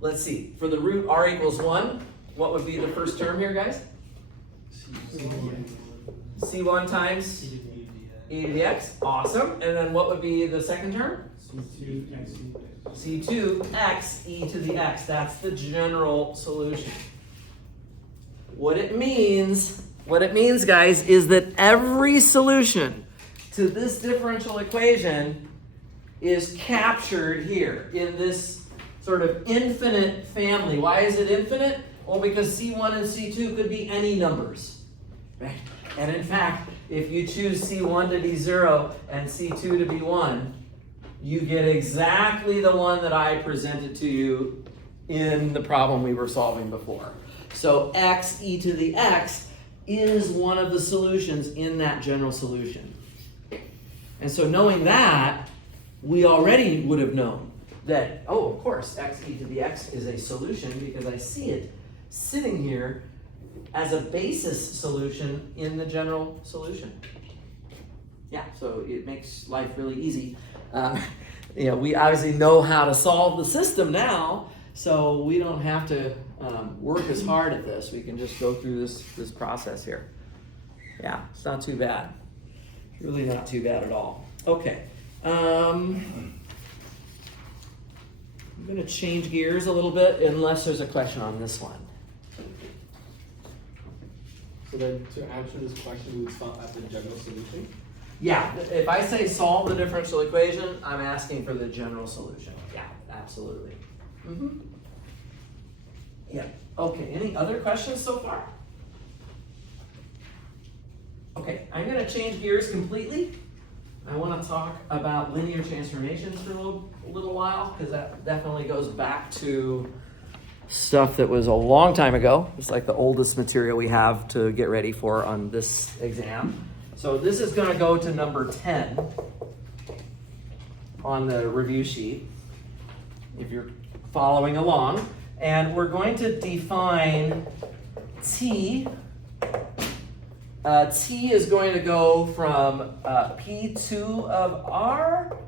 let's see, for the root r equals 1, what would be the first term here, guys? C1 times e to the x, awesome. And then what would be the second term? C2x e to the x, that's the general solution. What it means, guys, is that every solution to this differential equation is captured here in this sort of infinite family. Why is it infinite? Well, because C1 and C2 could be any numbers, right? And in fact, if you choose C1 to be 0 and C2 to be 1, you get exactly the one that I presented to you in the problem we were solving before. So x e to the x is one of the solutions in that general solution. And so knowing that, we already would have known that, oh, of course, x e to the x is a solution because I see it sitting here as a basis solution in the general solution. Yeah, so it makes life really easy. We obviously know how to solve the system now, so we don't have to work as hard at this. We can just go through this process here. Yeah, it's not too bad. Really not too bad at all. Okay. I'm going to change gears a little bit unless there's a question on this one. So then to answer this question, we would stop at the general solution? Yeah, if I say solve the differential equation, I'm asking for the general solution. Yeah, absolutely. Mm-hmm. Yeah, okay, any other questions so far? Okay, I'm gonna change gears completely. I wanna talk about linear transformations for a little while, because that definitely goes back to stuff that was a long time ago. It's like the oldest material we have to get ready for on this exam. So this is going to go to number 10 on the review sheet, if you're following along. And we're going to define T. T is going to go from P2 of R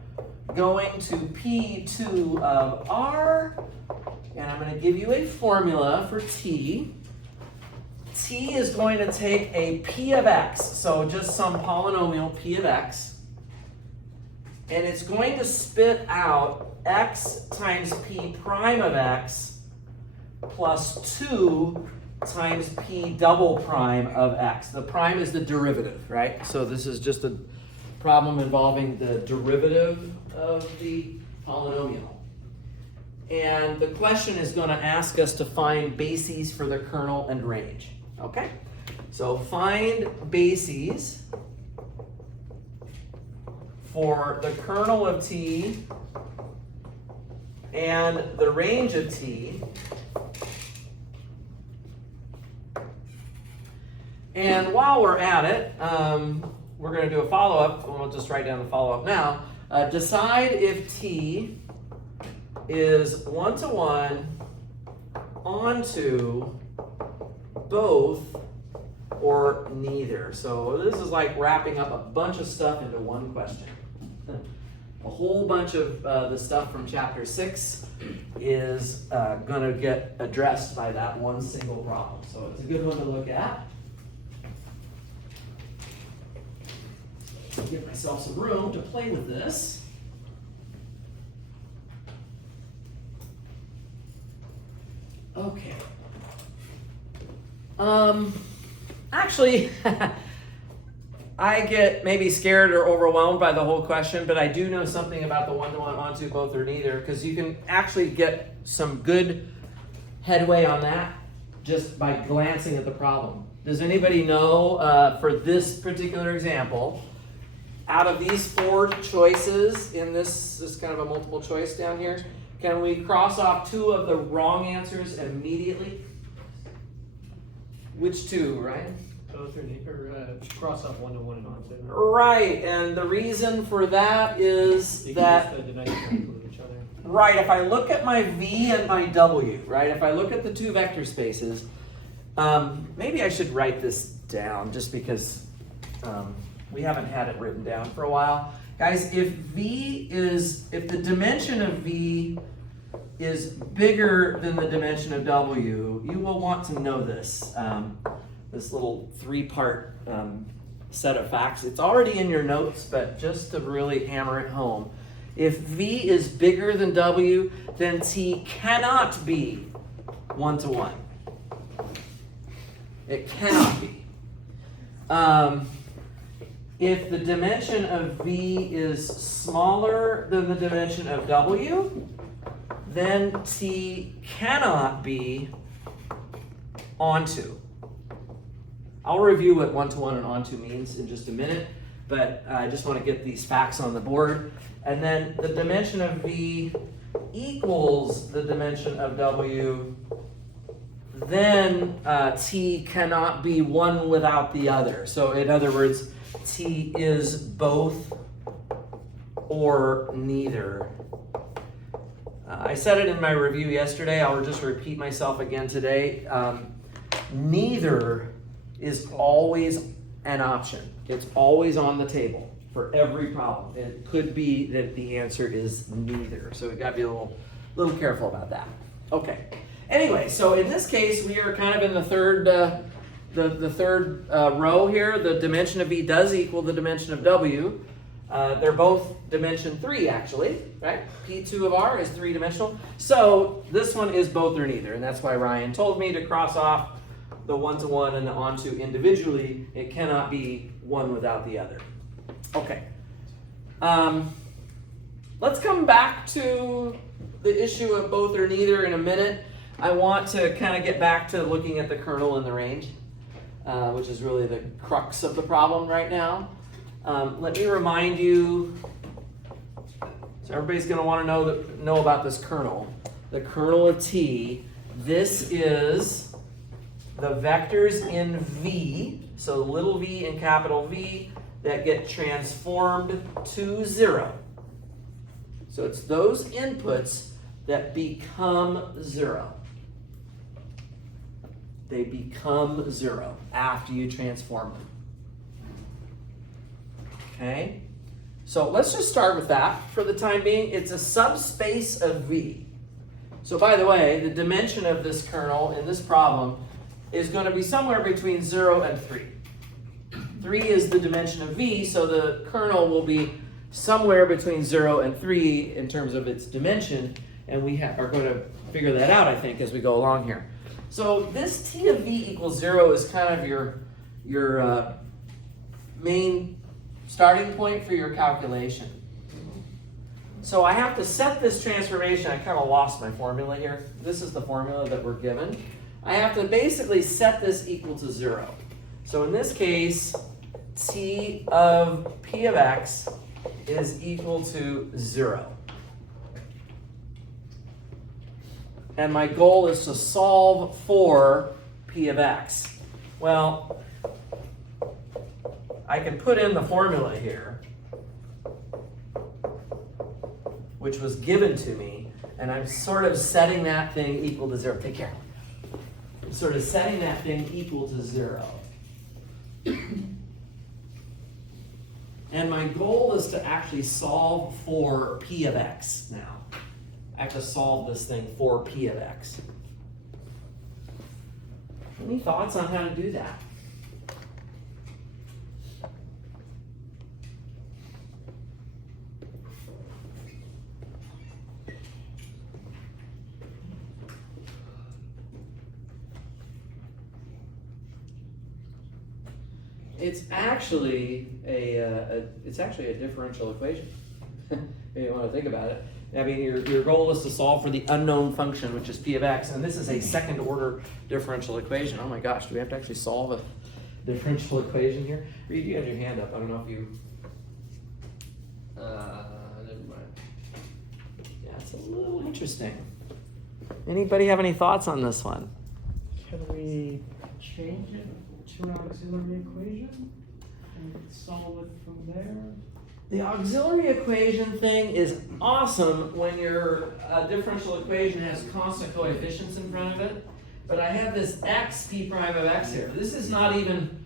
going to P2 of R. And I'm going to give you a formula for T. T is going to take a P of X, so just some polynomial P of X, and it's going to spit out X times P prime of X plus 2 times P double prime of X. The prime is the derivative, right? So this is just a problem involving the derivative of the polynomial. And the question is going to ask us to find bases for the kernel and range. Okay, so find bases for the kernel of T and the range of T. And while we're at it, we're going to do a follow-up. We'll just write down the follow-up now. Decide if T is 1-to-1 onto both or neither. So this is like wrapping up a bunch of stuff into one question. A whole bunch of the stuff from chapter 6 is going to get addressed by that one single problem. So it's a good one to look at. Give myself some room to play with this. Okay. Actually, I get maybe scared or overwhelmed by the whole question, but I do know something about the one-to-one, onto, both, or neither, because you can actually get some good headway on that just by glancing at the problem. Does anybody know, for this particular example, out of these 4 choices in this kind of a multiple choice down here, can we cross off 2 of the wrong answers immediately? Which 2, Ryan? Both or cross off 1-to-1 and onto. Right, and the reason for that is You that, can use the dimension equal to each other. right, if I look at my V and my W, right, if I look at the 2 vector spaces, maybe I should write this down just because we haven't had it written down for a while. Guys, if the dimension of V is bigger than the dimension of W, you will want to know this. This little 3-part set of facts. It's already in your notes, but just to really hammer it home. If V is bigger than W, then T cannot be 1-to-1. It cannot be. If the dimension of V is smaller than the dimension of W, then T cannot be onto. I'll review what 1-to-1 and onto means in just a minute, but I just want to get these facts on the board. And then the dimension of V equals the dimension of W, then T cannot be one without the other. So in other words, T is both or neither. I said it in my review yesterday. I'll just repeat myself again today. Neither is always an option. It's always on the table for every problem. It could be that the answer is neither. So we've got to be a little careful about that. Okay. Anyway, so in this case, we are kind of in the third row here. The dimension of V does equal the dimension of W. They're both dimension 3, actually, right? P2 of R is 3-dimensional. So this one is both or neither, and that's why Ryan told me to cross off the 1-to-1 and the onto individually. It cannot be one without the other. Okay. Let's come back to the issue of both or neither in a minute. I want to kind of get back to looking at the kernel and the range, which is really the crux of the problem right now. Let me remind you, so everybody's going to want to know about this kernel. The kernel of T, this is the vectors in V, so little v and capital V, that get transformed to 0. So it's those inputs that become 0. They become 0 after you transform them. Okay? So let's just start with that for the time being. It's a subspace of V. So by the way, the dimension of this kernel in this problem is going to be somewhere between 0 and 3. 3 is the dimension of V, so the kernel will be somewhere between 0 and 3 in terms of its dimension, and we are going to figure that out, I think, as we go along here. So this T of V equals 0 is kind of your main starting point for your calculation. So I have to set this transformation. I kind of lost my formula here. This is the formula that we're given. I have to basically set this equal to 0. So in this case, T of P of X is equal to 0. And my goal is to solve for P of X. Well, I can put in the formula here, which was given to me, and I'm sort of setting that thing equal to 0. Take care. I'm sort of setting that thing equal to 0. And my goal is to actually solve for P of X now. I have to solve this thing for P of X. Any thoughts on how to do that? it's actually a differential equation. If you want to think about it. I mean, your goal is to solve for the unknown function, which is p of x, and this is a second order differential equation. Oh my gosh, do we have to actually solve a differential equation here? Reed, you had your hand up. I don't know if you. Never mind. Yeah, it's a little interesting. Anybody have any thoughts on this one? Can we change it to an auxiliary equation and solve it from there? The auxiliary equation thing is awesome when your differential equation has constant coefficients in front of it. But I have this x p prime of x here. This is not even,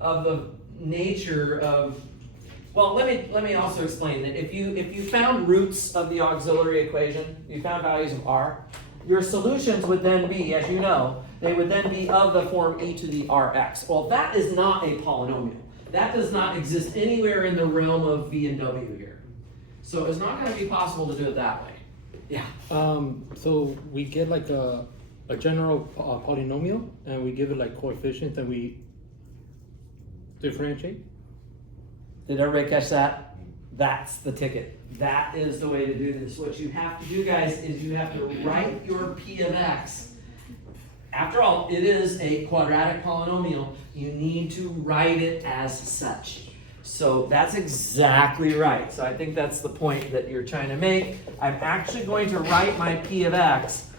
of the nature of. Well, let me also explain that if you found roots of the auxiliary equation, you found values of r, your solutions would then be, as you know, they would then be of the form e to the rx. Well, that is not a polynomial. That does not exist anywhere in the realm of v and w here. So it's not going to be possible to do it that way. Yeah. So we get like a general polynomial, and we give it like coefficients, and we differentiate. Did everybody catch that? That's the ticket. That is the way to do this. What you have to do, guys, is you have to write your p of x. After all, it is a quadratic polynomial. You need to write it as such. So that's exactly right. So I think that's the point that you're trying to make. I'm actually going to write my p of x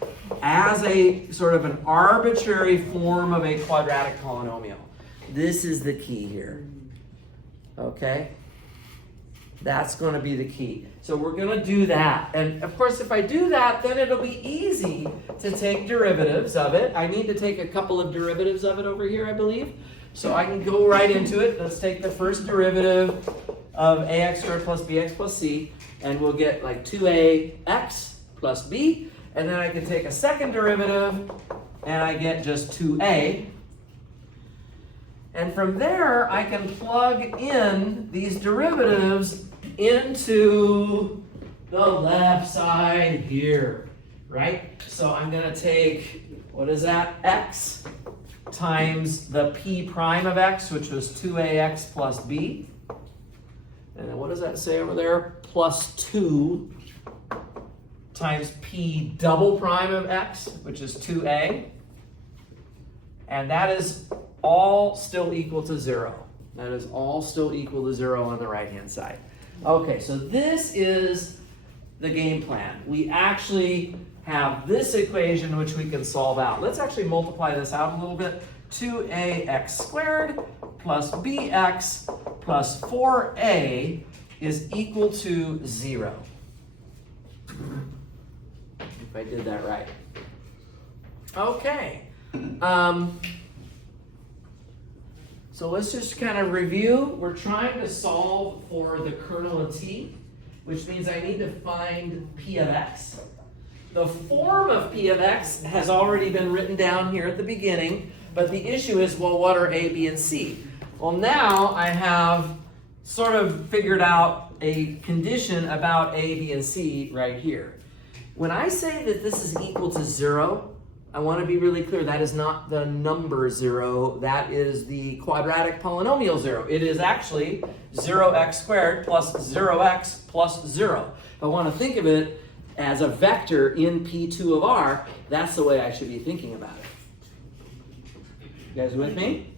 as a sort of an arbitrary form of a quadratic polynomial. This is the key here. Okay? That's going to be the key. So we're going to do that. And of course, if I do that, then it'll be easy to take derivatives of it. I need to take a couple of derivatives of it over here, I believe. So I can go right into it. Let's take the first derivative of ax squared plus bx plus c, and we'll get like 2ax plus b. And then I can take a second derivative, and I get just 2a. And from there, I can plug in these derivatives into the left side here, right? So I'm going to take, what is that? X times the p prime of x, which was 2ax plus b. And then what does that say over there? Plus 2 times p double prime of x, which is 2a. And that is all still equal to 0. That is all still equal to 0 on the right-hand side. Okay, so this is the game plan. We actually have this equation which we can solve out. Let's actually multiply this out a little bit. 2ax squared plus bx plus 4a is equal to 0. If I did that right. Okay. So let's just kind of review. We're trying to solve for the kernel of t, which means I need to find p of x. The form of p of x has already been written down here at the beginning, but the issue is, well, what are a, b, and c? Well, now I have sort of figured out a condition about a, b, and c right here. When I say that this is equal to 0, I want to be really clear, that is not the number 0, that is the quadratic polynomial 0. It is actually 0x squared plus 0x plus 0. If I want to think of it as a vector in P2 of R, that's the way I should be thinking about it. You guys with me?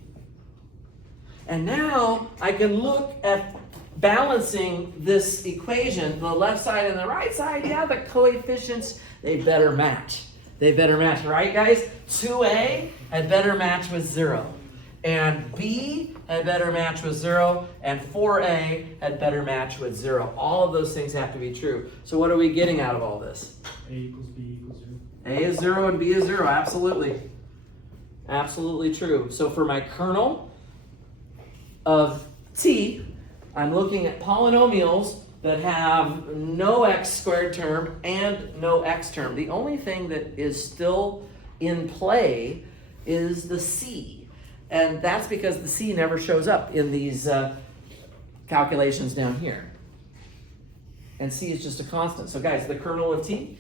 And now I can look at balancing this equation, the left side and the right side. Yeah, the coefficients, they better match. They better match, right, guys? 2a had better match with 0. And b had better match with 0. And 4a had better match with 0. All of those things have to be true. So what are we getting out of all this? A equals B equals 0. A is 0 and b is 0. Absolutely. Absolutely true. So for my kernel of t, I'm looking at polynomials that have no x squared term and no x term. The only thing that is still in play is the c. And that's because the c never shows up in these calculations down here. And c is just a constant. So guys, the kernel of t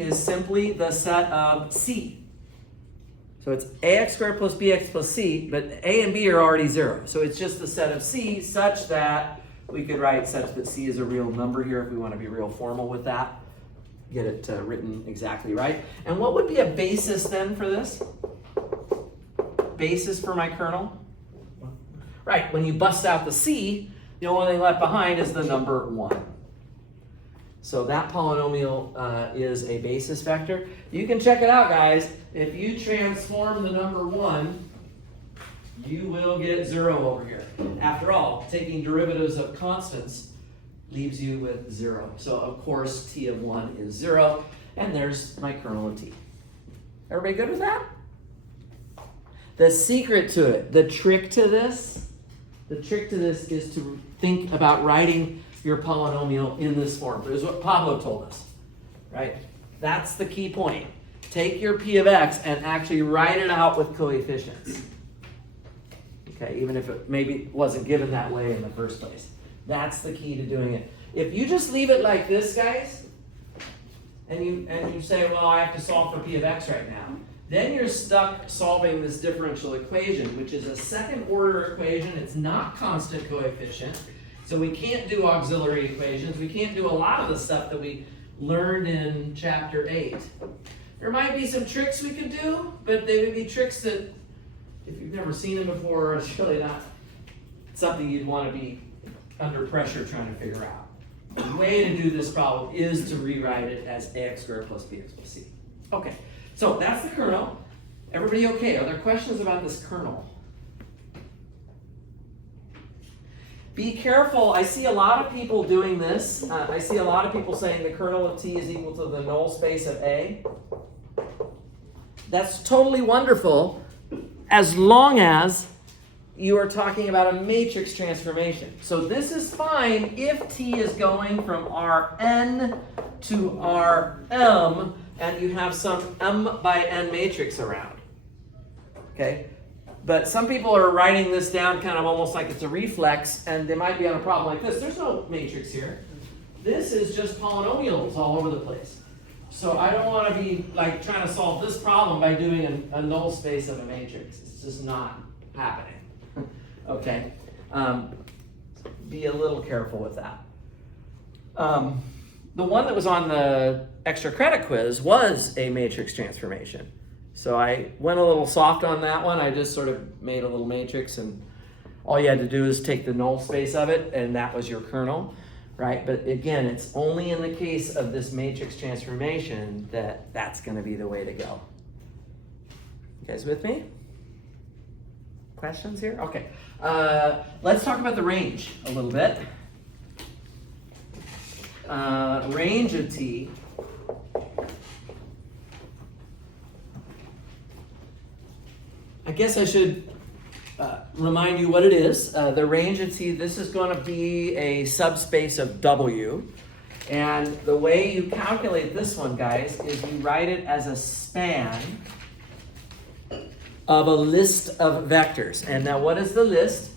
is simply the set of c. So it's ax squared plus bx plus c, but a and b are already 0. So it's just the set of c such that we could write such that c is a real number here if we want to be real formal with that. Get it written exactly right. And what would be a basis then for this? Basis for my kernel? Right, when you bust out the c, the only thing left behind is the number 1. So that polynomial is a basis vector. You can check it out, guys. If you transform the number 1, you will get 0 over here. After all, taking derivatives of constants leaves you with 0. So of course t of 1 is 0, and there's my kernel of t. Everybody good with that? The secret to it, the trick to this is to think about writing your polynomial in this form. This is what Pablo told us, right? That's the key point. Take your p of x and actually write it out with coefficients. Okay, even if it maybe wasn't given that way in the first place. That's the key to doing it. If you just leave it like this, guys, and you say, well, I have to solve for p of x right now, then you're stuck solving this differential equation, which is a second order equation. It's not constant coefficient. So we can't do auxiliary equations. We can't do a lot of the stuff that we learned in chapter 8. There might be some tricks we could do, but they would be tricks that, if you've never seen them before, it's really not something you'd want to be under pressure trying to figure out. The way to do this problem is to rewrite it as ax squared plus bx plus c. Okay, so that's the kernel. Everybody okay? Are there questions about this kernel? Be careful. I see a lot of people doing this. I see a lot of people saying the kernel of t is equal to the null space of A. That's totally wonderful as long as you are talking about a matrix transformation. So this is fine if t is going from Rn to Rm and you have some m by n matrix around. Okay? But some people are writing this down kind of almost like it's a reflex, and they might be on a problem like this. There's no matrix here. This is just polynomials all over the place. So I don't want to be like trying to solve this problem by doing a null space of a matrix. It's just not happening. Okay? Be a little careful with that. The one that was on the extra credit quiz was a matrix transformation. So I went a little soft on that one. I just sort of made a little matrix, and all you had to do is take the null space of it, and that was your kernel, right? But again, it's only in the case of this matrix transformation that that's going to be the way to go. You guys with me? Questions here? Okay. Let's talk about the range a little bit. Range of t. I guess I should remind you what it is. The range of t, this is going to be a subspace of W. And the way you calculate this one, guys, is you write it as a span of a list of vectors. And now what is the list?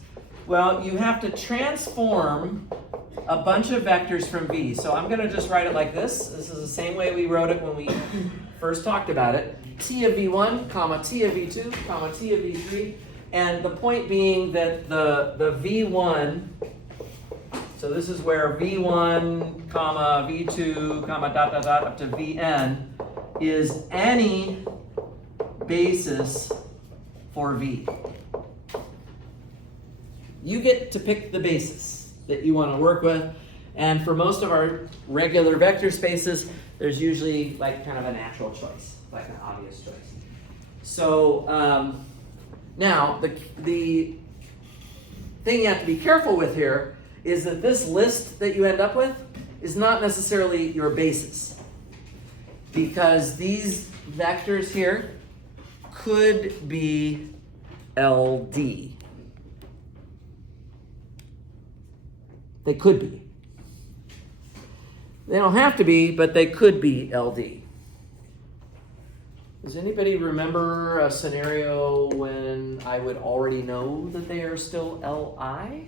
Well, you have to transform a bunch of vectors from V. So I'm going to just write it like this. This is the same way we wrote it when we first talked about it. T of V1, comma, T of V2, comma, T of V3. And the point being that the V1, so this is where V1, comma, V2, comma, dot, dot, dot, up to Vn is any basis for V. You get to pick the basis that you want to work with. And for most of our regular vector spaces, there's usually like kind of a natural choice, like an obvious choice. So now the thing you have to be careful with here is that this list that you end up with is not necessarily your basis, because these vectors here could be LD. They could be. They don't have to be, but they could be LD. Does anybody remember a scenario when I would already know that they are still LI?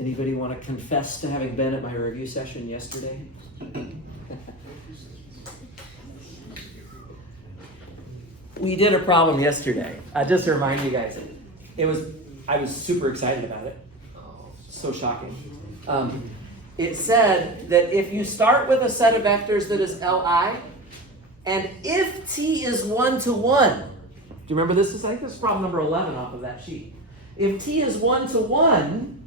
Anybody want to confess to having been at my review session yesterday? We did a problem yesterday. Just to remind you guys, I was super excited about it. So shocking. It said that if you start with a set of vectors that is Li, and if t is 1 to 1, do you remember this? I think this is problem number 11 off of that sheet. If t is 1 to 1,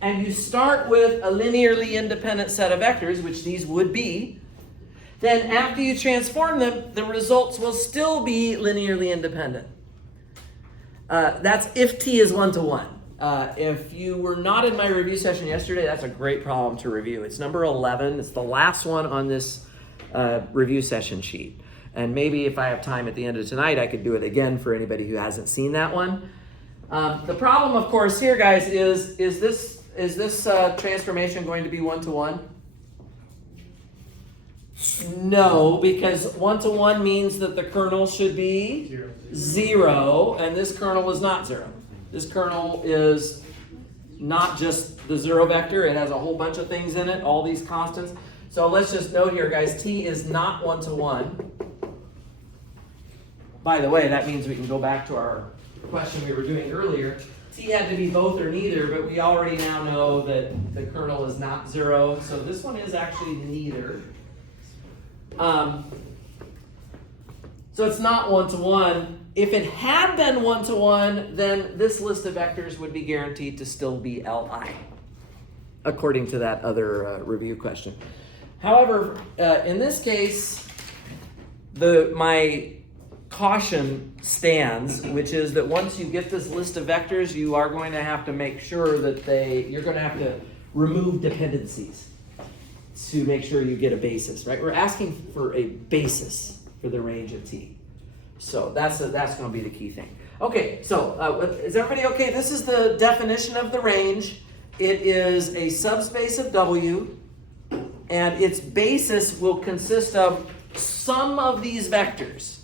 and you start with a linearly independent set of vectors, which these would be, then after you transform them, the results will still be linearly independent. That's if t is 1 to 1. If you were not in my review session yesterday, that's a great problem to review. It's number 11. It's the last one on this review session sheet. And maybe if I have time at the end of tonight, I could do it again for anybody who hasn't seen that one. The problem, of course, here, guys, is this transformation going to be 1 to 1? No, because 1 to 1 means that the kernel should be 0, and this kernel is not 0. This kernel is not just the 0 vector. It has a whole bunch of things in it, all these constants. So let's just note here, guys, t is not 1 to 1. By the way, that means we can go back to our question we were doing earlier. T had to be both or neither, but we already now know that the kernel is not 0. So this one is actually neither. So it's not 1 to 1. If it had been 1 to 1, then this list of vectors would be guaranteed to still be Li, according to that other review question. However, in this case, my caution stands, which is that once you get this list of vectors, you are going to have to make sure that you're going to have to remove dependencies to make sure you get a basis, right? We're asking for a basis for the range of t. So that's going to be the key thing. Okay, so is everybody okay? This is the definition of the range. It is a subspace of W, and its basis will consist of some of these vectors.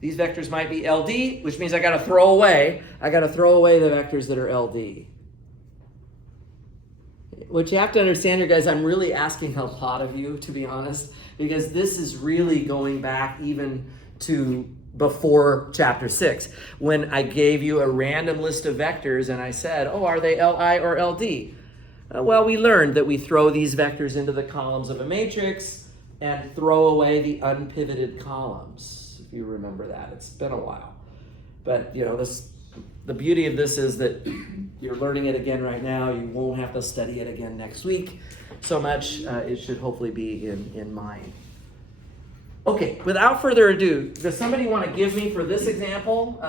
These vectors might be LD, which means I got to throw away the vectors that are LD. What you have to understand here, guys, I'm really asking a lot of you, to be honest, because this is really going back even to before chapter 6, when I gave you a random list of vectors and I said, oh, are they Li or LD? Well, we learned that we throw these vectors into the columns of a matrix and throw away the unpivoted columns, if you remember that. It's been a while. But, the beauty of this is that you're learning it again right now. You won't have to study it again next week so much. It should hopefully be in mind. Okay, without further ado, does somebody want to give me, for this example,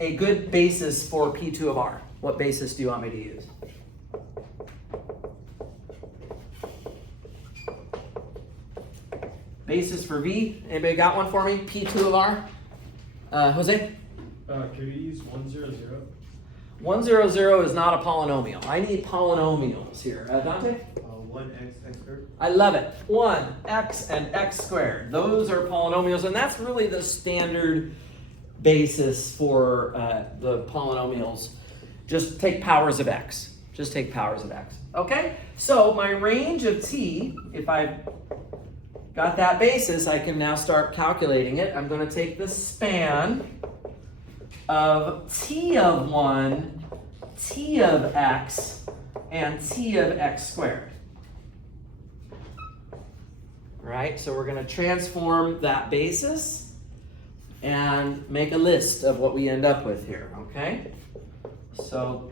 a good basis for P2 of R? What basis do you want me to use? Basis for V? Anybody got one for me? P2 of R? Jose? Could we use 100? 100 is not a polynomial. I need polynomials here. Dante? 1x squared. I love it. 1x and x squared. Those are polynomials, and that's really the standard basis for the polynomials. Just take powers of x. Just take powers of x. Okay? So my range of t, if I've got that basis, I can now start calculating it. I'm going to take the span of t of 1, t of x, and t of x squared. Right? So we're going to transform that basis and make a list of what we end up with here. Okay? So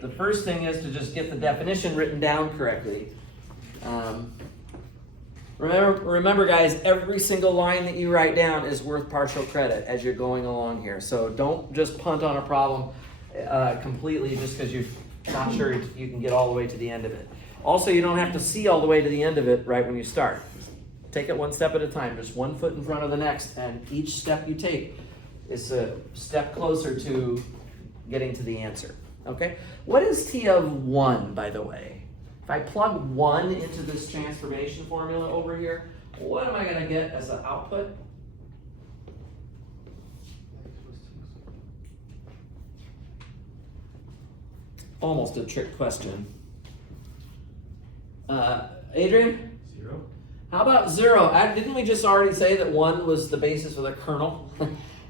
the first thing is to just get the definition written down correctly. Remember, guys, every single line that you write down is worth partial credit as you're going along here. So don't just punt on a problem completely just because you're not sure you can get all the way to the end of it. Also, you don't have to see all the way to the end of it right when you start. Just take it one step at a time, just 1 foot in front of the next, and each step you take is a step closer to getting to the answer. Okay? What is T of 1, by the way? If I plug 1 into this transformation formula over here, what am I going to get as an output? almost a trick question. Adrian, 0. how about 0? Didn't we just already say that 1 was the basis for the kernel?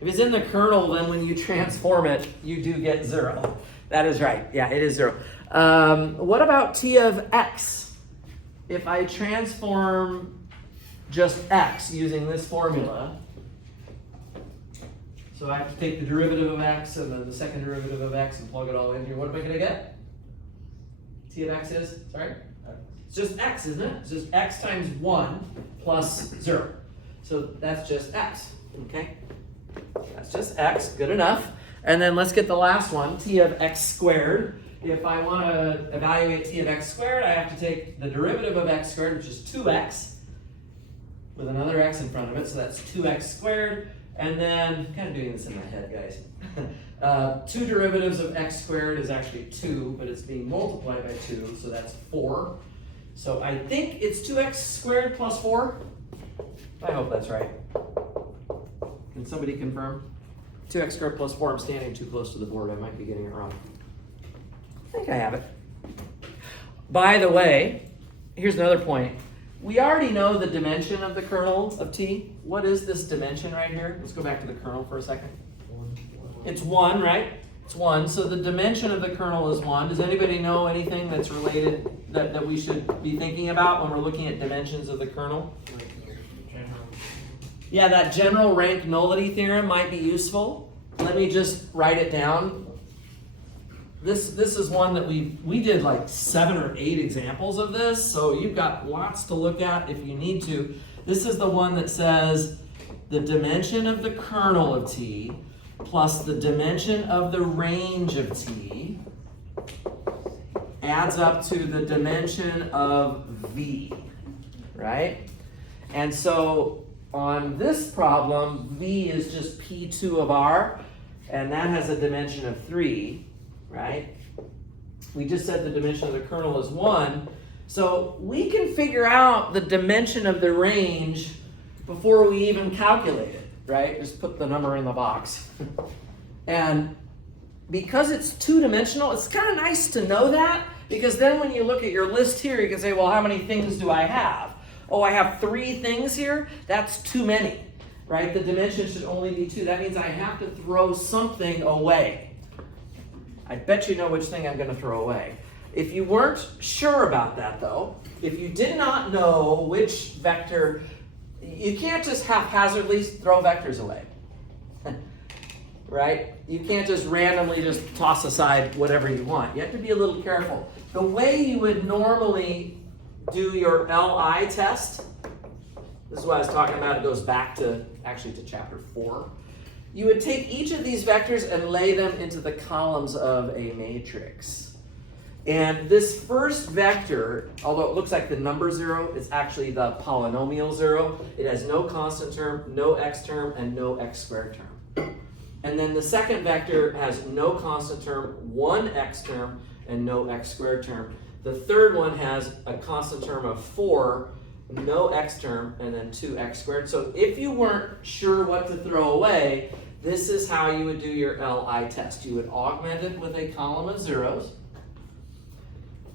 If it's in the kernel, then when you transform it, you do get 0. That is right. Yeah, it is 0. What about t of x? If I transform just x using this formula, so I have to take the derivative of x and then the second derivative of x and plug it all in here. What am I going to get? T of x is, sorry? It's just x, isn't it? It's just x times 1 plus 0. So that's just x, okay? That's just x, good enough. And then let's get the last one, t of x squared. If I want to evaluate t of x squared, I have to take the derivative of x squared, which is 2x, with another x in front of it, so that's 2x squared. And then, I'm kind of doing this in my head, guys. 2 derivatives of x squared is actually 2, but it's being multiplied by 2, so that's 4. So I think it's 2x squared plus 4. I hope that's right. Can somebody confirm? 2x squared plus 4, I'm standing too close to the board. I might be getting it wrong. I think I have it. By the way, here's another point. We already know the dimension of the kernel of t. What is this dimension right here? Let's go back to the kernel for a second. It's 1, right? It's 1. So the dimension of the kernel is 1. Does anybody know anything that's related that we should be thinking about when we're looking at dimensions of the kernel? Yeah, that general rank nullity theorem might be useful. Let me just write it down. This is one that we did like 7 or 8 examples of this, so you've got lots to look at if you need to. This is the one that says the dimension of the kernel of t plus the dimension of the range of t adds up to the dimension of v, right? And so on this problem, v is just p2 of r, and that has a dimension of 3. Right? We just said the dimension of the kernel is 1. So we can figure out the dimension of the range before we even calculate it, right? Just put the number in the box. And because it's 2-dimensional, it's kind of nice to know that, because then when you look at your list here, you can say, well, how many things do I have? Oh, I have 3 things here? That's too many, right? The dimension should only be 2. That means I have to throw something away. I bet you know which thing I'm going to throw away. If you weren't sure about that, though, if you did not know which vector, you can't just haphazardly throw vectors away, right? You can't just randomly just toss aside whatever you want. You have to be a little careful. The way you would normally do your LI test, this is what I was talking about, it goes back to, actually to chapter 4. You would take each of these vectors and lay them into the columns of a matrix. And this first vector, although it looks like the number 0, it's actually the polynomial 0. It has no constant term, no x term, and no x squared term. And then the second vector has no constant term, 1 x term, and no x squared term. The third one has a constant term of 4, no x term, and then 2x squared. So if you weren't sure what to throw away, this is how you would do your LI test. You would augment it with a column of zeros,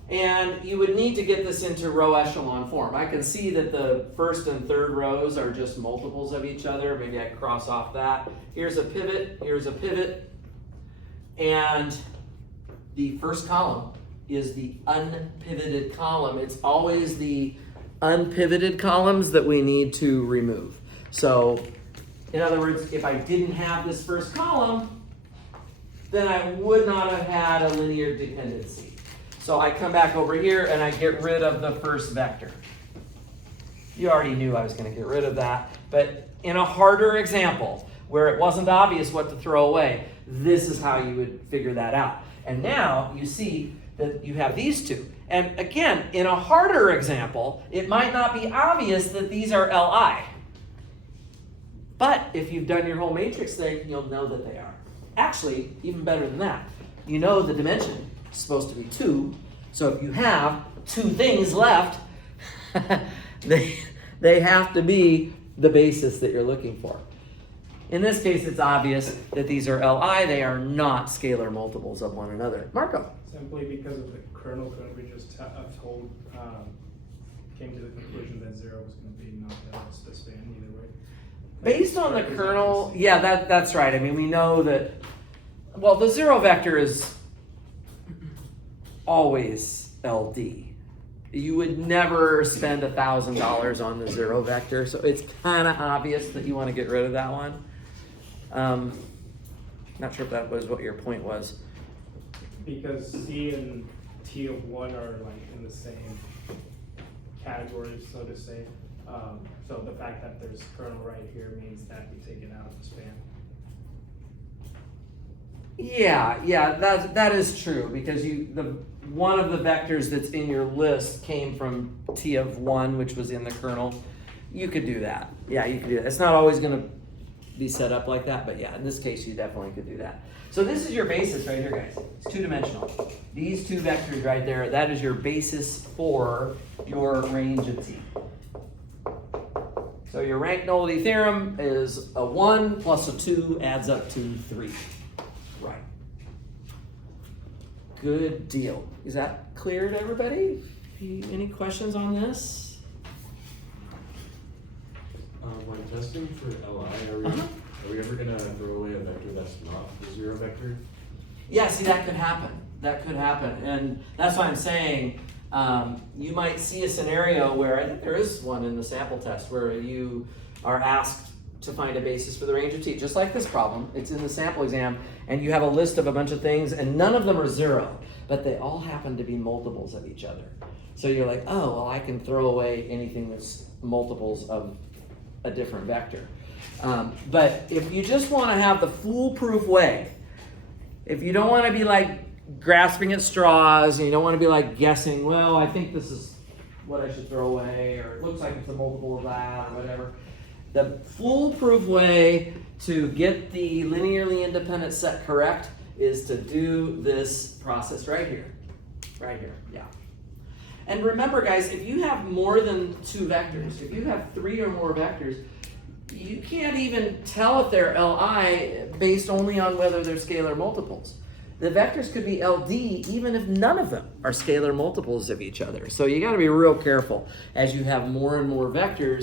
and you would need to get this into row echelon form. I can see that the first and third rows are just multiples of each other. Maybe I cross off that. Here's a pivot, and the first column is the unpivoted column. It's always the unpivoted columns that we need to remove. So, in other words, if I didn't have this first column, then I would not have had a linear dependency. So I come back over here and I get rid of the first vector. You already knew I was going to get rid of that, but in a harder example where it wasn't obvious what to throw away, this is how you would figure that out. And now you see that you have these two. And again, in a harder example, it might not be obvious that these are Li. But if you've done your whole matrix thing, you'll know that they are. Actually, even better than that, you know the dimension is supposed to be 2. So if you have 2 things left, they have to be the basis that you're looking for. in this case, it's obvious that these are Li. They are not scalar multiples of one another. Marco. Simply because of the kernel code we just told, came to the conclusion that 0 was going to be not the span either way. Based on the kernel, yeah, that's right. I mean, we know that, well, the 0 vector is always LD. You would never spend $1,000 on the 0 vector, so it's kind of obvious that you want to get rid of that one. Not sure if that was what your point was. Because C and T of 1 are like in the same category, so to say. So the fact that there's kernel right here means that we take it out of the span. Yeah, that is true, because one of the vectors that's in your list came from T of 1, which was in the kernel. You could do that. Yeah, you could do that. It's not always going to be set up like that, but yeah, in this case, you definitely could do that. So this is your basis right here, guys. It's two-dimensional. These two vectors right there, that is your basis for your range of T. So your rank nullity theorem is a 1 plus a 2 adds up to 3. Right. Good deal. Is that clear to everybody? Any questions on this? When testing for Li, are we ever going to throw away a vector that's not the 0 vector? Yeah, see, that could happen. That could happen. And that's why I'm saying you might see a scenario where, I think there is one in the sample test, where you are asked to find a basis for the range of T, just like this problem. It's in the sample exam, and you have a list of a bunch of things, and none of them are 0, but they all happen to be multiples of each other. So you're like, oh, well, I can throw away anything that's multiples of a different vector. But if you just want to have the foolproof way, if you don't want to be like grasping at straws, and you don't want to be like guessing, well, I think this is what I should throw away, or it looks like it's a multiple of that, or whatever. The foolproof way to get the linearly independent set correct is to do this process right here. Right here, yeah. And remember, guys, if you have more than 2 vectors, if you have 3 or more vectors, you can't even tell if they're Li based only on whether they're scalar multiples. The vectors could be LD even if none of them are scalar multiples of each other. So you got to be real careful as you have more and more vectors